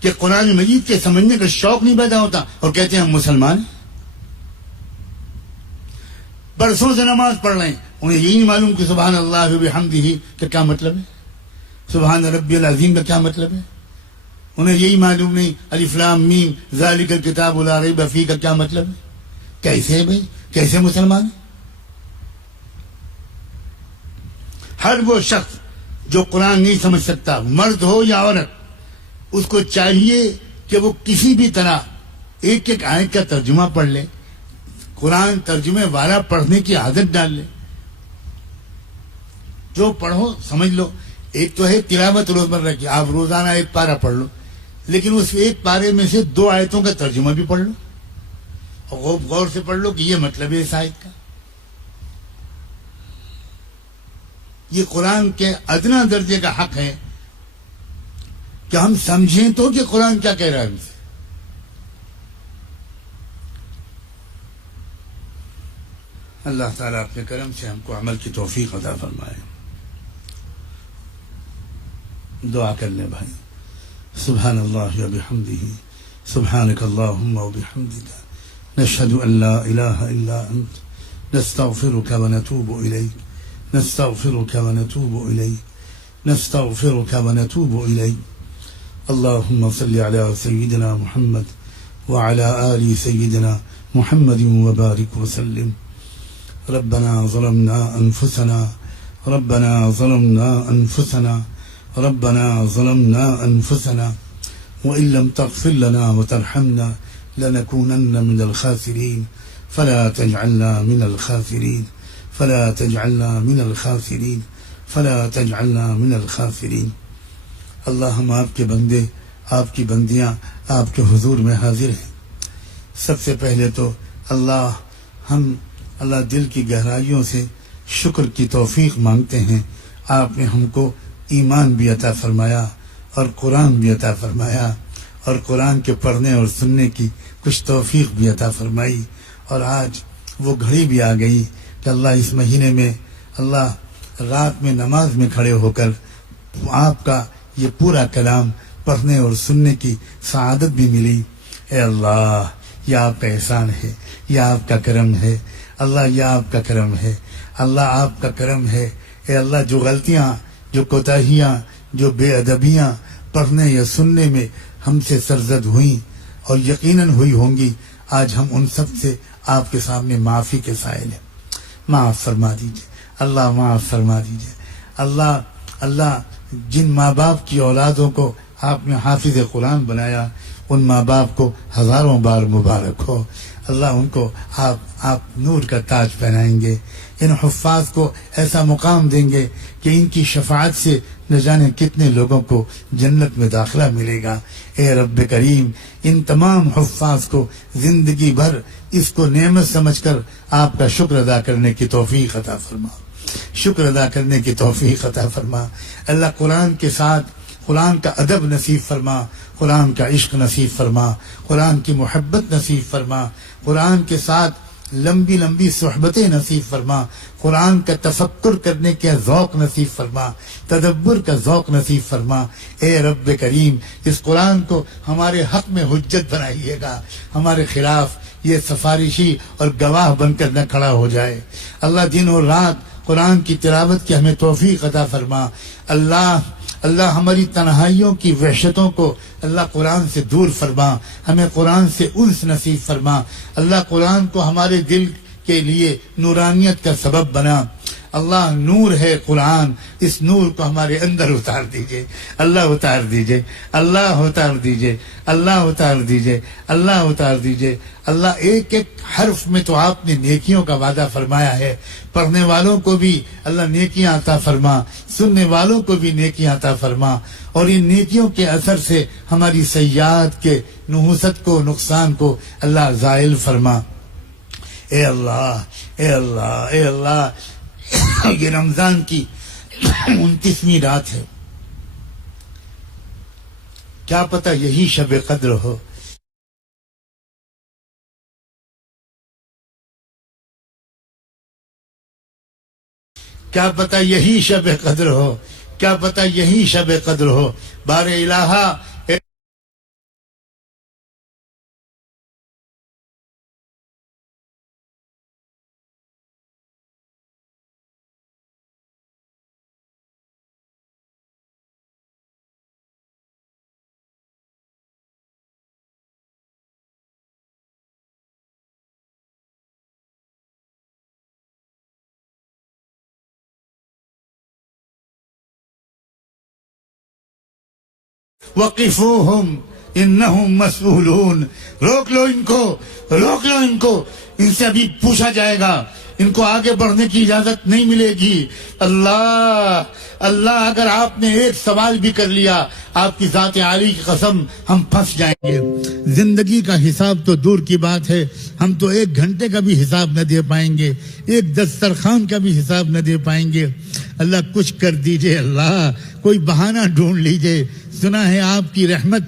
کہ قرآن مجید کے سمجھنے کا شوق نہیں پیدا ہوتا، اور کہتے ہیں ہم مسلمان ہیں، برسوں سے نماز پڑھ رہے ہیں، انہیں یہی نہیں معلوم کہ سبحان اللہ وبحمدہ کا کیا مطلب ہے، سبحان ربی العظیم کا کیا مطلب ہے، انہیں یہی معلوم نہیں الف لام میم ذالک الکتاب لا ریب فیہ کا کیا مطلب ہے۔ کیسے ہے بھائی، کیسے مسلمان ہیں؟ ہر وہ شخص جو قرآن نہیں سمجھ سکتا، مرد ہو یا عورت، اس کو چاہیے کہ وہ کسی بھی طرح ایک ایک آیت کا ترجمہ پڑھ لے، قرآن ترجمے والا پڑھنے کی عادت ڈال لے۔ جو پڑھو سمجھ لو، ایک تو ہے تلاوت روزمرہ کی، آپ روزانہ ایک پارہ پڑھ لو، لیکن اس ایک پارے میں سے 2 آیتوں کا ترجمہ بھی پڑھ لو، اور غور سے پڑھ لو کہ یہ مطلب ہے اس آیت کا۔ یہ قرآن کے ادنا درجے کا حق ہے کہ ہم سمجھیں تو کہ قرآن کیا کہہ رہا ہے ہم سے۔ اللہ تعالیٰ اپنے کرم سے ہم کو عمل کی توفیق عطا فرمائے۔ دعا کر لیں بھائی۔ سبحان اللہ وبحمدہ، سبحانک اللہم وبحمدک، نشہد ان لا الہ الا انت، نستغفرک ونتوب الیک، نستغفرك ونتوب إليك، نستغفرك ونتوب إليك۔ اللهم صل على سيدنا محمد وعلى آل سيدنا محمد وبارك وسلم۔ ربنا ظلمنا أنفسنا، ربنا ظلمنا أنفسنا، ربنا ظلمنا أنفسنا، وإن لم تغفر لنا وترحمنا لنكونن من الخاسرين، فلا تجعلنا من الخاسرين، فلا تجعلنا من الخاسرین، فلا تجعلنا من الخاسرین۔ اللہ ہم آپ کے بندے، آپ کی بندیاں آپ کے حضور میں حاضر ہیں۔ سب سے پہلے تو اللہ دل کی گہرائیوں سے شکر کی توفیق مانگتے ہیں، آپ نے ہم کو ایمان بھی عطا فرمایا اور قرآن بھی عطا فرمایا، اور قرآن کے پڑھنے اور سننے کی کچھ توفیق بھی عطا فرمائی، اور آج وہ گھڑی بھی آ گئی کہ اللہ اس مہینے میں اللہ رات میں نماز میں کھڑے ہو کر آپ کا یہ پورا کلام پڑھنے اور سننے کی سعادت بھی ملی۔ اے اللہ، یہ آپ کا احسان ہے، یہ آپ کا کرم ہے، اللہ یہ آپ کا کرم ہے، اللہ آپ کا کرم ہے۔ اے اللہ، جو غلطیاں، جو کوتاہیاں، جو بے ادبیاں پڑھنے یا سننے میں ہم سے سرزد ہوئیں اور یقیناً ہوئی ہوں گی، آج ہم ان سب سے آپ کے سامنے معافی کے سائل ہیں۔ معاف فرما دیجئے اللہ، معاف فرما دیجئے اللہ۔ جن ماں باپ کی اولادوں کو آپ نے حافظ قرآن بنایا، ان ماں باپ کو ہزاروں بار مبارک ہو اللہ، ان کو آپ نور کا تاج پہنائیں گے، ان حفاظ کو ایسا مقام دیں گے کہ ان کی شفاعت سے نہ جانے کتنے لوگوں کو جنت میں داخلہ ملے گا۔ اے رب کریم، ان تمام حفاظ کو زندگی بھر اس کو نعمت سمجھ کر آپ کا شکر ادا کرنے کی توفیق عطا فرما، شکر ادا کرنے کی توفیق عطا فرما۔ اللہ، قرآن کے ساتھ قرآن کا ادب نصیب فرما، قرآن کا عشق نصیب فرما، قرآن کی محبت نصیب فرما، قرآن کے ساتھ لمبی لمبی صحبتیں نصیب فرما، قرآن کا تفکر کرنے کا ذوق نصیب فرما، تدبر کا ذوق نصیب فرما۔ اے رب کریم، اس قرآن کو ہمارے حق میں حجت بنائیے گا، ہمارے خلاف یہ سفارشی اور گواہ بن کر نہ کھڑا ہو جائے۔ اللہ دن اور رات قرآن کی تلاوت کی ہمیں توفیق عطا فرما۔ اللہ ہماری تنہائیوں کی وحشتوں کو اللہ قرآن سے دور فرما، ہمیں قرآن سے انس نصیب فرما۔ اللہ قرآن کو ہمارے دل کے لیے نورانیت کا سبب بنا۔ اللہ نور ہے قرآن، اس نور کو ہمارے اندر اتار دیجئے، اللہ اتار دیجئے، اللہ اتار دیجئے، اللہ اتار دیجئے، اللہ اتار دیجئے۔ اللہ ایک ایک حرف میں تو آپ نے نیکیوں کا وعدہ فرمایا ہے، پڑھنے والوں کو بھی اللہ نیکیاں عطا فرما، سننے والوں کو بھی نیکیاں عطا فرما، اور ان نیکیوں کے اثر سے ہماری سیئات کے نحوست کو، نقصان کو اللہ زائل فرما۔ اے اللہ، اے اللہ، اے اللہ، یہ رمضان کی 29ویں رات ہے، کیا پتہ یہی شب قدر ہو، کیا پتہ یہی شب قدر ہو، کیا پتہ یہی شب قدر ہو۔ بار الہا وقفوہم انہم مسئولون، روک لو ان کو، روک لو ان کو، ان سے ابھی پوچھا جائے گا، ان کو آگے بڑھنے کی اجازت نہیں ملے گی۔ اللہ اللہ، اگر آپ نے ایک سوال بھی کر لیا، آپ کی ذات عالی کی قسم ہم پھنس جائیں گے۔ زندگی کا حساب تو دور کی بات ہے، ہم تو 1 گھنٹے کا بھی حساب نہ دے پائیں گے، ایک دسترخوان کا بھی حساب نہ دے پائیں گے۔ اللہ کچھ کر دیجئے، اللہ کوئی بہانہ ڈھونڈ لیجئے۔ سنا ہے آپ کی رحمت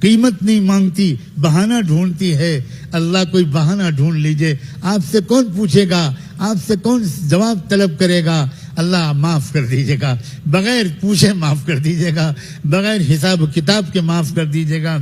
قیمت نہیں مانگتی، بہانہ ڈھونڈتی ہے۔ اللہ کوئی بہانہ ڈھونڈ لیجئے، آپ سے کون پوچھے گا، آپ سے کون جواب طلب کرے گا۔ اللہ معاف کر دیجئے گا، بغیر پوچھے معاف کر دیجئے گا، بغیر حساب و کتاب کے معاف کر دیجئے گا۔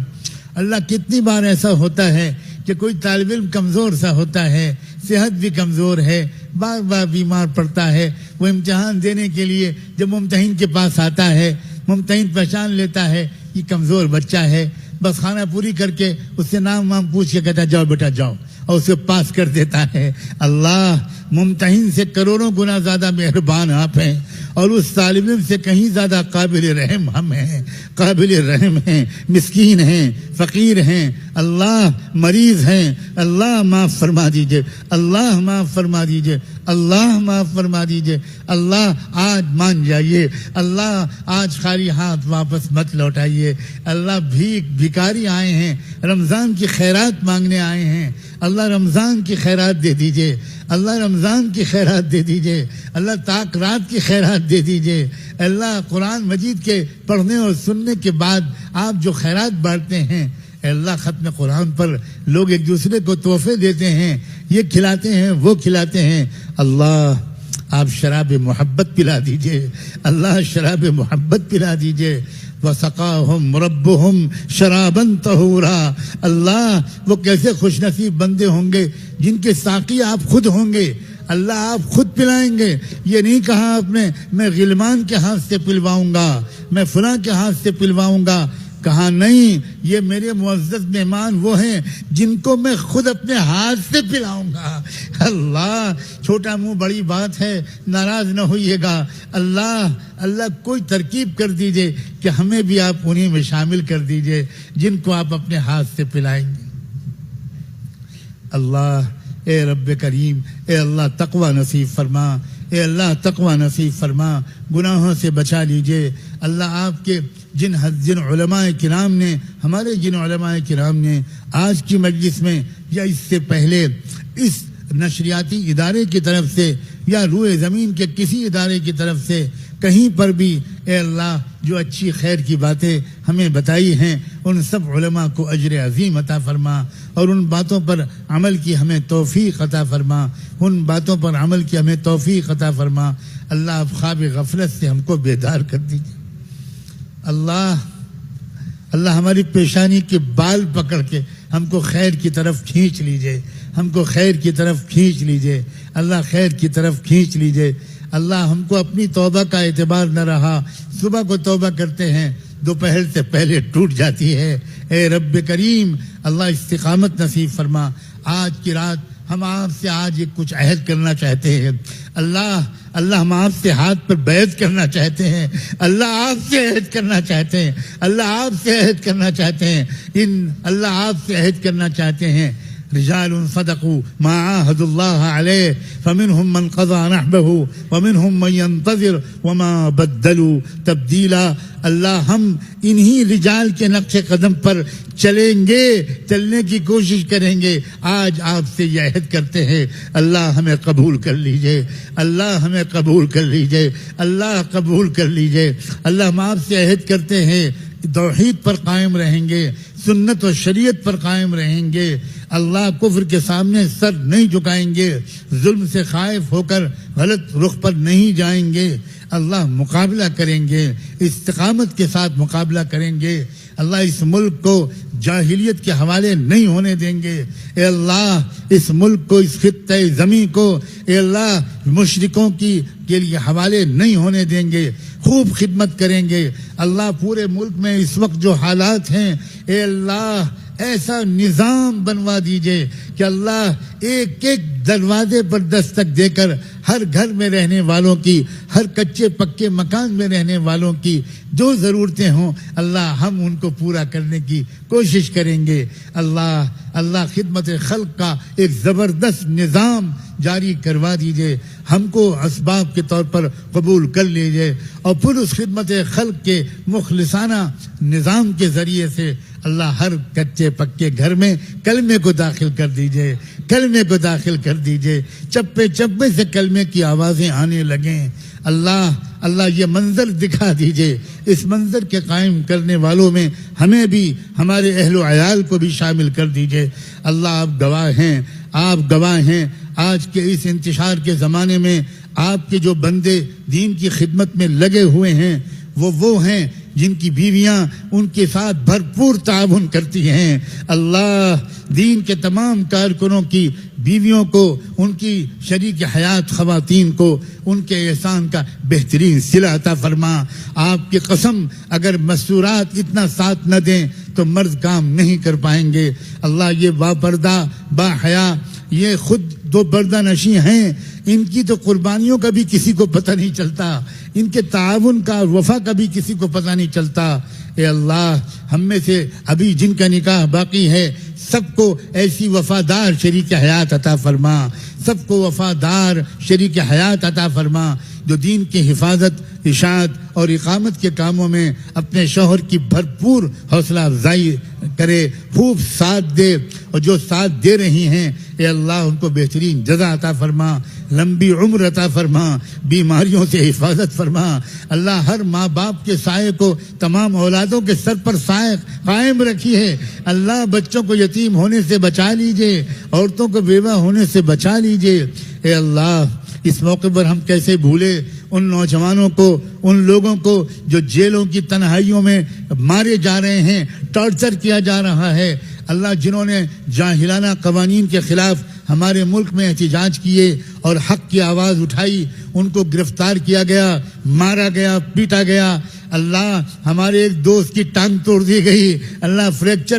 اللہ کتنی بار ایسا ہوتا ہے کہ کوئی طالب علم کمزور سا ہوتا ہے، صحت بھی کمزور ہے، بار بار بیمار پڑتا ہے، وہ امتحان دینے کے لیے جب ممتحن کے پاس آتا ہے، ممتحن پہچان لیتا ہے یہ کمزور بچہ ہے، بس خانہ پوری کر کے اس سے نام وام پوچھ کے کہتا ہے جاؤ بیٹا جاؤ، اور اسے پاس کر دیتا ہے۔ اللہ ممتحن سے کروڑوں گنا زیادہ مہربان آپ ہیں، اور اس طالب علم سے کہیں زیادہ قابل رحم ہم ہیں، قابل رحم ہیں، مسکین ہیں، فقیر ہیں، اللہ مریض ہیں۔ اللہ معاف فرما دیجئے، اللہ معاف فرما دیجئے، اللہ معاف فرما دیجئے۔ اللہ آج مان جائیے، اللہ آج خالی ہاتھ واپس مت لوٹائیے۔ اللہ بھیکاری آئے ہیں، رمضان کی خیرات مانگنے آئے ہیں، اللہ رمضان کی خیرات دے دیجئے، اللہ رمضان کی خیرات دے دیجئے، اللہ طاق رات کی خیرات دے دیجئے۔ اللہ قرآن مجید کے پڑھنے اور سننے کے بعد آپ جو خیرات بانٹتے ہیں، اللہ ختم قرآن پر لوگ ایک دوسرے کو تحفے دیتے ہیں، یہ کھلاتے ہیں وہ کھلاتے ہیں، اللہ آپ شراب محبت پلا دیجئے، اللہ شراب محبت پلا دیجئے۔ وَسَقَاهُمْ رَبُّهُمْ شَرَابًا طَهُورًا، اللہ وہ کیسے خوش نصیب بندے ہوں گے جن کے ساقی آپ خود ہوں گے، اللہ آپ خود پلائیں گے۔ یہ نہیں کہا آپ نے میں غلمان کے ہاتھ سے پلواؤں گا، میں فلاں کے ہاتھ سے پلواؤں گا، کہا نہیں، یہ میرے معزز مہمان وہ ہیں جن کو میں خود اپنے ہاتھ سے پلاؤں گا۔ اللہ چھوٹا منہ بڑی بات ہے، ناراض نہ ہوئیے گا۔ اللہ کوئی ترکیب کر دیجئے کہ ہمیں بھی آپ انہیں میں شامل کر دیجئے جن کو آپ اپنے ہاتھ سے پلائیں گے۔ اللہ اے رب کریم، اے اللہ تقوی نصیب فرما، اے اللہ تقوی نصیب فرما، گناہوں سے بچا لیجئے۔ اللہ آپ کے جن علماء کرام نے، ہمارے جن علماء کرام نے آج کی مجلس میں یا اس سے پہلے اس نشریاتی ادارے کی طرف سے یا روئے زمین کے کسی ادارے کی طرف سے کہیں پر بھی اے اللہ جو اچھی خیر کی باتیں ہمیں بتائی ہیں ان سب علماء کو اجر عظیم عطا فرما، اور ان باتوں پر عمل کی ہمیں توفیق عطا فرما، ان باتوں پر عمل کی ہمیں توفیق عطا فرما۔ اللہ آپ خواب غفلت سے ہم کو بیدار کر دیجیے۔ اللہ ہماری پیشانی کے بال پکڑ کے ہم کو خیر کی طرف کھینچ لیجئے، ہم کو خیر کی طرف کھینچ لیجئے، اللہ خیر کی طرف کھینچ لیجئے۔ اللہ ہم کو اپنی توبہ کا اعتبار نہ رہا، صبح کو توبہ کرتے ہیں دوپہر سے پہلے ٹوٹ جاتی ہے۔ اے رب کریم اللہ استقامت نصیب فرما۔ آج کی رات ہم آپ سے آج کچھ عہد کرنا چاہتے ہیں۔ اللہ ہم آپ سے ہاتھ پر بیعت کرنا چاہتے ہیں، اللہ آپ سے عہد کرنا چاہتے ہیں، اللہ آپ سے عہد کرنا چاہتے ہیں، اللہ آپ سے عہد کرنا چاہتے ہیں۔ رجال صدقوا ما عاهدوا الله عليه فمنهم من قضى نحبه ومنهم من ينتظر وما بدلوا تبديلا۔ اللہ ہم انہی رجال کے نقش قدم پر چلیں گے، چلنے کی کوشش کریں گے۔ آج آپ سے یہ عہد کرتے ہیں، اللہ ہمیں قبول کر لیجئے، اللہ ہمیں قبول کر لیجئے، اللہ قبول کر لیجئے۔ اللہ ہم آپ سے عہد کرتے ہیں توحید پر قائم رہیں گے، سنت و شریعت پر قائم رہیں گے، اللہ کفر کے سامنے سر نہیں جھکائیں گے، ظلم سے خائف ہو کر غلط رخ پر نہیں جائیں گے، اللہ مقابلہ کریں گے، استقامت کے ساتھ مقابلہ کریں گے۔ اللہ اس ملک کو جاہلیت کے حوالے نہیں ہونے دیں گے۔ اے اللہ اس ملک کو، اس خطۂ زمین کو اے اللہ مشرکوں کے لیے حوالے نہیں ہونے دیں گے، خوب خدمت کریں گے۔ اللہ پورے ملک میں اس وقت جو حالات ہیں اے اللہ ایسا نظام بنوا دیجئے کہ اللہ ایک ایک دروازے پر دستک دے کر ہر گھر میں رہنے والوں کی، ہر کچے پکے مکان میں رہنے والوں کی جو ضرورتیں ہوں اللہ ہم ان کو پورا کرنے کی کوشش کریں گے۔ اللہ خدمت خلق کا ایک زبردست نظام جاری کروا دیجئے، ہم کو اسباب کے طور پر قبول کر لیجئے، اور پھر اس خدمت خلق کے مخلصانہ نظام کے ذریعے سے اللہ ہر کچے پکے گھر میں کلمے کو داخل کر دیجئے، کلمے کو داخل کر دیجئے، چپے چپے سے کلمے کی آوازیں آنے لگیں۔ اللہ یہ منظر دکھا دیجئے، اس منظر کے قائم کرنے والوں میں ہمیں بھی، ہمارے اہل و عیال کو بھی شامل کر دیجئے۔ اللہ آپ گواہ ہیں آج کے اس انتشار کے زمانے میں آپ کے جو بندے دین کی خدمت میں لگے ہوئے ہیں وہ ہیں جن کی بیویاں ان کے ساتھ بھرپور تعاون کرتی ہیں۔ اللہ دین کے تمام کارکنوں کی بیویوں کو، ان کی شریک حیات خواتین کو ان کے احسان کا بہترین صلہ عطا فرما۔ آپ کی قسم اگر مستورات اتنا ساتھ نہ دیں تو مرد کام نہیں کر پائیں گے۔ اللہ یہ باپردہ با حیا یہ خود دو پردہ نشیں ہیں، ان کی تو قربانیوں کا بھی کسی کو پتہ نہیں چلتا، ان کے تعاون کا اور وفا کا بھی کسی کو پتہ نہیں چلتا۔ اے اللہ ہم میں سے ابھی جن کا نکاح باقی ہے سب کو ایسی وفادار شریک حیات عطا فرما، سب کو وفادار شریک حیات عطا فرما جو دین کی حفاظت، اشاعت اور اقامت کے کاموں میں اپنے شوہر کی بھرپور حوصلہ افزائی کرے، خوب ساتھ دے، اور جو ساتھ دے رہی ہیں اے اللہ ان کو بہترین جزا عطا فرما، لمبی عمر عطا فرما، بیماریوں سے حفاظت فرما۔ اللہ ہر ماں باپ کے سائے کو تمام اولادوں کے سر پر سائے قائم رکھی ہے۔ اللہ بچوں کو یتیم ہونے سے بچا لیجئے، عورتوں کو بیوہ ہونے سے بچا لیجئے۔ اے اللہ اس موقع پر ہم کیسے بھولے ان نوجوانوں کو، ان لوگوں کو جو جیلوں کی تنہائیوں میں مارے جا رہے ہیں، ٹارچر کیا جا رہا ہے۔ اللہ جنہوں نے جاہلانہ قوانین کے خلاف ہمارے ملک میں احتجاج کیے اور حق کی آواز اٹھائی، ان کو گرفتار کیا گیا، مارا گیا، پیٹا گیا۔ اللہ ہمارے ایک دوست کی ٹانگ توڑ دی گئی، اللہ فریکچر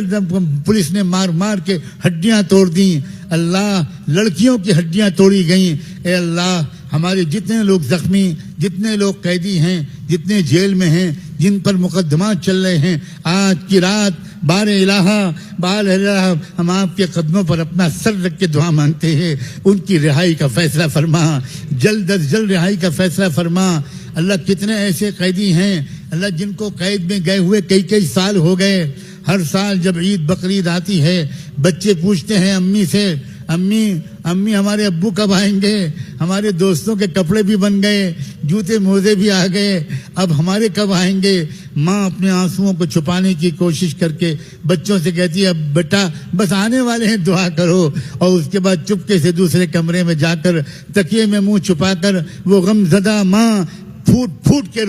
پولیس نے مار کے ہڈیاں توڑ دیں، اللہ لڑکیوں کی ہڈیاں توڑی گئیں۔ اے اللہ ہمارے جتنے لوگ زخمی، جتنے لوگ قیدی ہیں، جتنے جیل میں ہیں، جن پر مقدمات چل رہے ہیں، آج کی رات بار الہ ہم آپ کے قدموں پر اپنا سر رکھ کے دعا مانگتے ہیں، ان کی رہائی کا فیصلہ فرما، جلد از جلد رہائی کا فیصلہ فرما۔ اللہ کتنے ایسے قیدی ہیں اللہ جن کو قید میں گئے ہوئے کئی سال ہو گئے، ہر سال جب عید بقرعید آتی ہے بچے پوچھتے ہیں امی سے امی ہمارے ابو کب آئیں گے؟ ہمارے دوستوں کے کپڑے بھی بن گئے، جوتے موزے بھی آ گئے، اب ہمارے کب آئیں گے؟ ماں اپنے آنسوؤں کو چھپانے کی کوشش کر کے بچوں سے کہتی ہے اب بیٹا بس آنے والے ہیں، دعا کرو. اور اس کے بعد چپکے سے دوسرے کمرے میں جا کر تکیے میں منہ چھپا کر وہ غم زدہ ماں پھوٹ پھوٹ کے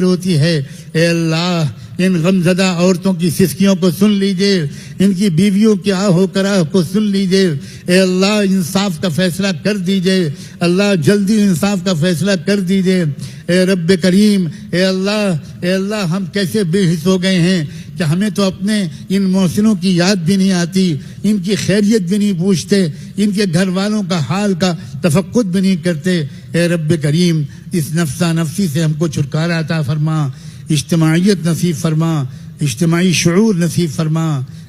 روتی ہے. اے اللہ ان غمزدہ عورتوں کی سسکیوں کو سن لیجئے، ان کی بیویوں کی آہ و کراہ کو سن لیجئے. اے اللہ انصاف کا فیصلہ کر دیجئے، اللہ جلدی انصاف کا فیصلہ کر دیجئے. اے رب کریم، اے اللہ ہم کیسے بے حس ہو گئے ہیں کہ ہمیں تو اپنے ان محسنوں کی یاد بھی نہیں آتی، ان کی خیریت بھی نہیں پوچھتے، ان کے گھر والوں کا حال کا تفقد بھی نہیں کرتے. اے رب کریم اس نفسا نفسی سے ہم کو چھٹکارا عطا فرما، اجتماعیت نصیب فرما، اجتماعی شعور نصیب فرما،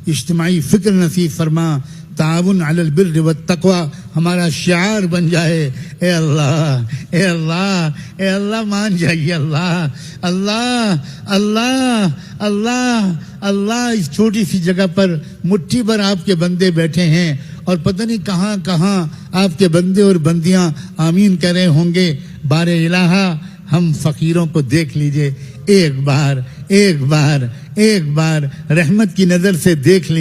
اجتماعی فکر نصیب فرما. تعاون علی البر والتقوی ہمارا شعار بن جائے. اے اللہ اے اللہ اے اللہ مان جائیے. اللہ اس چھوٹی سی جگہ پر مٹھی بھر آپ کے بندے بیٹھے ہیں اور پتہ نہیں کہاں کہاں آپ کے بندے اور بندیاں آمین کہہ رہے ہوں گے. بار الہ ہم فقیروں کو دیکھ لیجئے، ایک بار رحمت کی نظر سے دیکھ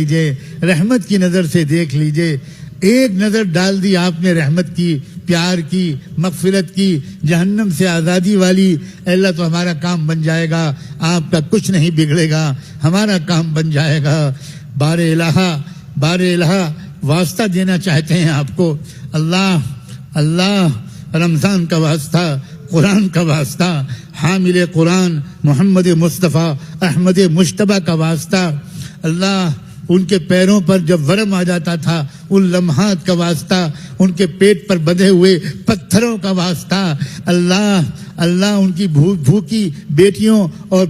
لیجئے. ایک نظر ڈال دی آپ نے رحمت کی، پیار کی، مغفرت کی، جہنم سے آزادی والی. اللہ تو ہمارا کام بن جائے گا، آپ کا کچھ نہیں بگڑے گا، ہمارا کام بن جائے گا. بار الہ واسطہ دینا چاہتے ہیں آپ کو. اللہ رمضان کا واسطہ، قرآن کا واسطہ، حامل قرآن محمد مصطفیٰ احمد مجتبیٰ کا واسطہ. اللہ ان کے پیروں پر جب ورم آ جاتا تھا ان لمحات کا واسطہ، ان کے پیٹ پر بندھے ہوئے پتھروں کا واسطہ. اللہ ان کی بھوکی بیٹیوں اور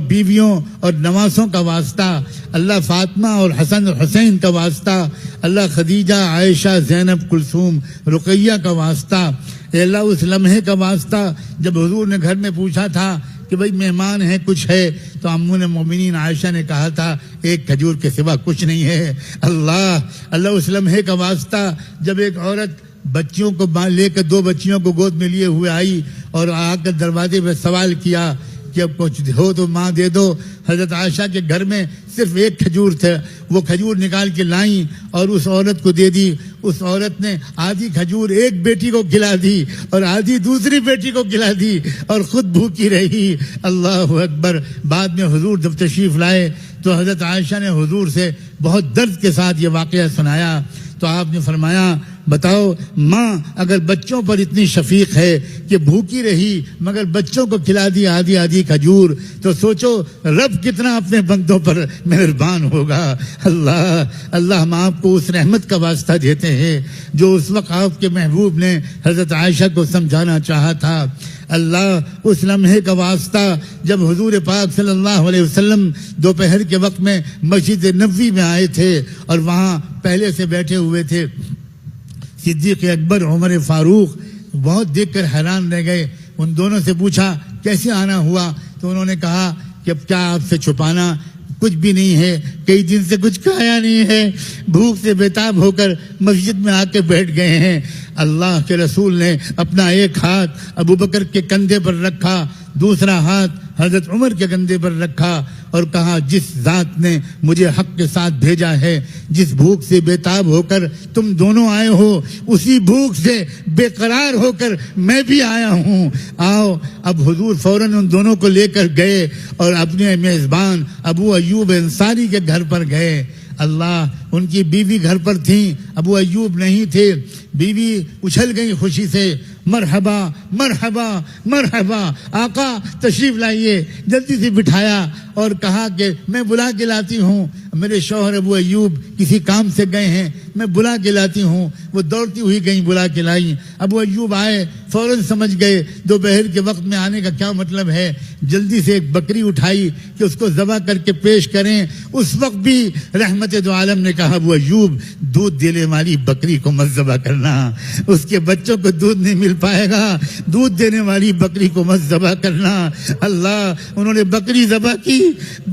بیویوں اور نواسوں کا واسطہ. اللہ فاطمہ اور حسن اور حسین کا واسطہ. اللہ خدیجہ، عائشہ، زینب، کلثوم، رقیہ کا واسطہ. اے اللہ اس لمحے کا واسطہ جب حضور نے گھر میں پوچھا تھا کہ بھئی مہمان ہے، کچھ ہے، تو امون مومنین عائشہ نے کہا تھا ایک کھجور کے سوا کچھ نہیں ہے. اللہ اس لمحے کا واسطہ جب ایک عورت بچیوں کو لے کر 2 بچیوں کو گود میں لیے ہوئے آئی اور آ کر دروازے پہ سوال کیا کہ اب کچھ ہو تو ماں دے دو. حضرت عائشہ کے گھر میں صرف ایک کھجور تھا، وہ کھجور نکال کے لائیں اور اس عورت کو دے دی. اس عورت نے آدھی کھجور ایک بیٹی کو کھلا دی اور آدھی دوسری بیٹی کو کھلا دی اور خود بھوکی رہی. اللہ اکبر. بعد میں حضور جب تشریف لائے تو حضرت عائشہ نے حضور سے بہت درد کے ساتھ یہ واقعہ سنایا تو آپ نے فرمایا بتاؤ ماں اگر بچوں پر اتنی شفیق ہے کہ بھوکی رہی مگر بچوں کو کھلا دی آدھی کھجور، تو سوچو رب کتنا اپنے بندوں پر مہربان ہوگا. اللہ ہم آپ کو اس رحمت کا واسطہ دیتے ہیں جو اس وقت آپ کے محبوب نے حضرت عائشہ کو سمجھانا چاہا تھا. اللہ اس لمحے کا واسطہ جب حضور پاک صلی اللہ علیہ وسلم دوپہر کے وقت میں مسجد نبوی میں آئے تھے اور وہاں پہلے سے بیٹھے ہوئے تھے صدیق اکبر، عمر فاروق، بہت دیکھ کر حیران رہ گئے. ان دونوں سے پوچھا کیسے آنا ہوا تو انہوں نے کہا کہ اب کیا آپ سے چھپانا، کچھ بھی نہیں ہے، کئی دن سے کچھ کھایا نہیں ہے، بھوک سے بےتاب ہو کر مسجد میں آ کے بیٹھ گئے ہیں. اللہ کے رسول نے اپنا ایک ہاتھ ابو بکر کے کندھے پر رکھا، دوسرا ہاتھ حضرت عمر کے کندھے پر رکھا اور کہا جس ذات نے مجھے حق کے ساتھ بھیجا ہے، جس بھوک سے بےتاب ہو کر تم دونوں آئے ہو، اسی بھوک سے بے قرار ہو کر میں بھی آیا ہوں. آؤ. اب حضور فوراً ان دونوں کو لے کر گئے اور اپنے میزبان ابو ایوب انصاری کے گھر پر گئے. اللہ ان کی بیوی گھر پر تھیں، ابو ایوب نہیں تھے. بیوی اچھل گئی خوشی سے، مرحبا مرحبا مرحبا، آقا تشریف لائیے. جلدی سے بٹھایا اور کہا کہ میں بلا کے لاتی ہوں، میرے شوہر ابو ایوب کسی کام سے گئے ہیں، میں بلا کے لاتی ہوں. وہ دوڑتی ہوئی گئیں، بلا کے لائیں. ابو ایوب آئے، فوراً سمجھ گئے دوپہر کے وقت میں آنے کا کیا مطلب ہے. جلدی سے ایک بکری اٹھائی کہ اس کو ذبح کر کے پیش کریں. اس وقت بھی رحمت دو عالم نے کہا ابو ایوب دودھ دینے والی بکری کو مت ذبح کرنا، اس کے بچوں کو دودھ نہیں مل پائے گا، دودھ دینے والی بکری کو مت ذبح کرنا۔ اللہ، انہوں نے بکری ذبح کی،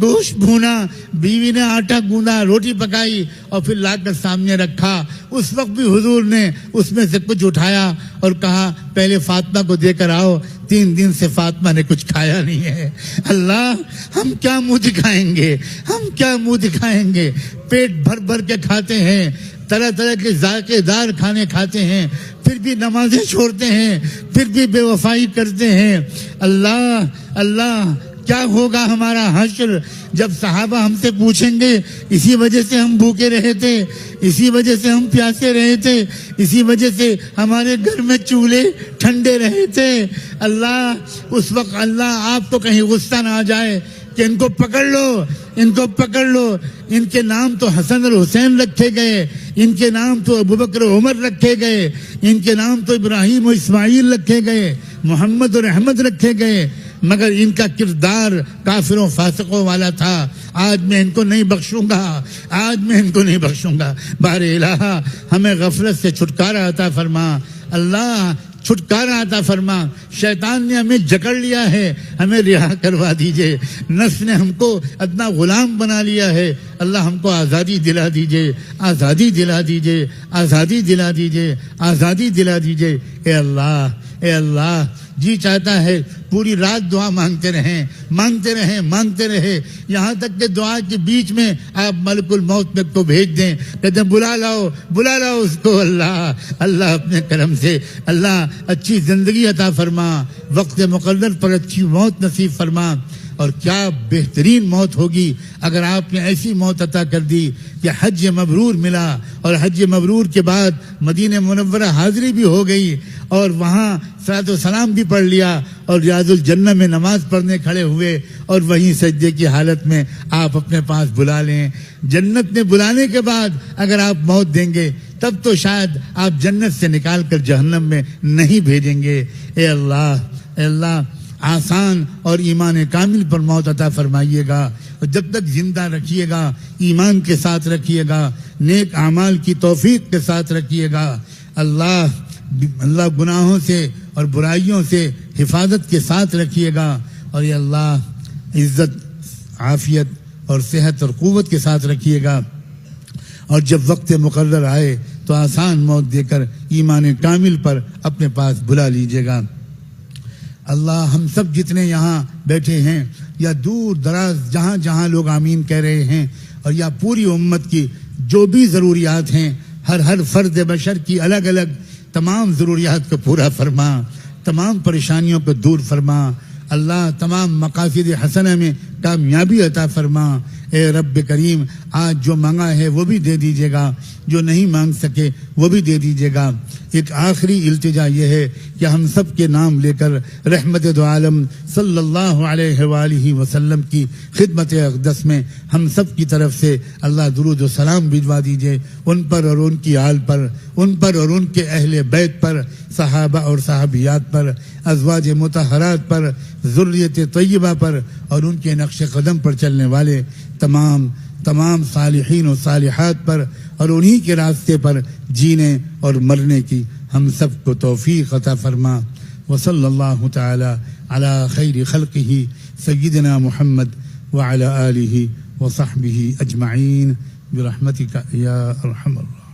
گوشت بھونا، بیوی نے آٹا گوندا، روٹی پکائی اور پھر لا کر سامنے رکھا۔ اس وقت بھی حضور نے اس میں سے کچھ اٹھایا اور کہا پہلے فاطمہ کو دے کر آؤ، 3 دن سے فاطمہ نے کچھ کھایا نہیں ہے۔ اللہ، ہم کیا منہ دکھائیں گے، ہم کیا منہ دکھائیں گے؟ پیٹ بھر بھر کے کھاتے ہیں، طرح طرح کے ذائقے دار کھانے کھاتے ہیں، پھر بھی نمازیں چھوڑتے ہیں، پھر بھی بے وفائی کرتے ہیں۔ اللہ اللہ، کیا ہوگا ہمارا حشر جب صحابہ ہم سے پوچھیں گے اسی وجہ سے ہم بھوکے رہے تھے، اسی وجہ سے ہم پیاسے رہے تھے، اسی وجہ سے ہمارے گھر میں چولہے ٹھنڈے رہے تھے۔ اللہ، اس وقت اللہ آپ کو کہیں غصہ نہ آ جائے کہ ان کو پکڑ لو، ان کو پکڑ لو، ان کے نام تو حسن اور حسین رکھے گئے، ان کے نام تو ابوبکر و عمر رکھے گئے، ان کے نام تو ابراہیم و اسماعیل رکھے گئے، محمد اور احمد رکھے گئے، مگر ان کا کردار کافروں فاسقوں والا تھا۔ آج میں ان کو نہیں بخشوں گا، آج میں ان کو نہیں بخشوں گا۔ بار الہ، ہمیں غفلت سے چھٹکارا عطا فرما، اللہ چھٹکارا عطا فرما۔ شیطان نے ہمیں جکڑ لیا ہے، ہمیں رہا کروا دیجئے۔ نفس نے ہم کو ادنا غلام بنا لیا ہے، اللہ ہم کو آزادی دلا دیجئے، آزادی دلا دیجئے، آزادی دلا دیجئے، آزادی دلا دیجئے۔ اے اللہ، اے اللہ، جی چاہتا ہے پوری رات دعا مانگتے رہیں، مانگتے رہیں، مانگتے رہے، یہاں تک کہ دعا کے بیچ میں آپ ملک الموت میں کو بھیج دیں، کہتے ہیں بلا لاؤ، بلا لاؤ اس کو۔ اللہ اللہ اپنے کرم سے اللہ اچھی زندگی عطا فرما، وقت مقرر پر اچھی موت نصیب فرما۔ اور کیا بہترین موت ہوگی اگر آپ نے ایسی موت عطا کر دی کہ حج مبرور ملا، اور حج مبرور کے بعد مدینہ منورہ حاضری بھی ہو گئی، اور وہاں صلاۃ و سلام بھی پڑھ لیا، اور ریاض الجنہ میں نماز پڑھنے کھڑے ہوئے، اور وہیں سجدے کی حالت میں آپ اپنے پاس بلا لیں۔ جنت میں بلانے کے بعد اگر آپ موت دیں گے تب تو شاید آپ جنت سے نکال کر جہنم میں نہیں بھیجیں گے۔ اے اللہ، اے اللہ، آسان اور ایمان کامل پر موت عطا فرمائیے گا، اور جب تک زندہ رکھیے گا ایمان کے ساتھ رکھیے گا، نیک اعمال کی توفیق کے ساتھ رکھیے گا۔ اللہ اللہ گناہوں سے اور برائیوں سے حفاظت کے ساتھ رکھیے گا، اور یہ اللہ عزت، عافیت اور صحت اور قوت کے ساتھ رکھیے گا، اور جب وقت مقرر آئے تو آسان موت دے کر ایمان کامل پر اپنے پاس بلا لیجیے گا۔ اللہ، ہم سب جتنے یہاں بیٹھے ہیں یا دور دراز جہاں جہاں لوگ آمین کہہ رہے ہیں، اور یا پوری امت کی جو بھی ضروریات ہیں، ہر فرد بشر کی الگ الگ تمام ضروریات کو پورا فرما، تمام پریشانیوں کو دور فرما۔ اللہ، تمام مقاصد حسنہ میں کامیابی عطا فرما۔ اے رب کریم، آج جو مانگا ہے وہ بھی دے دیجیے گا، جو نہیں مانگ سکے وہ بھی دے دیجیے گا۔ ایک آخری التجا یہ ہے کہ ہم سب کے نام لے کر رحمت دو عالم صلی اللہ علیہ وآلہ وسلم کی خدمت اقدس میں ہم سب کی طرف سے اللہ درود و سلام بھجوا دیجیے ان پر اور ان کی آل پر، ان پر اور ان کے اہل بیت پر، صحابہ اور صحابیات پر، ازواج مطہرات پر، ذریت طیبہ پر، اور ان کے نقش قدم پر چلنے والے تمام صالحین و صالحات پر، اور انہی کے راستے پر جینے اور مرنے کی ہم سب کو توفیق عطا فرما۔ وصلی اللہ تعالی علی خیر خلقہ سیدنا محمد وعلی آلہ وصحبہ اجمعین برحمتک یا ارحم الراحمین۔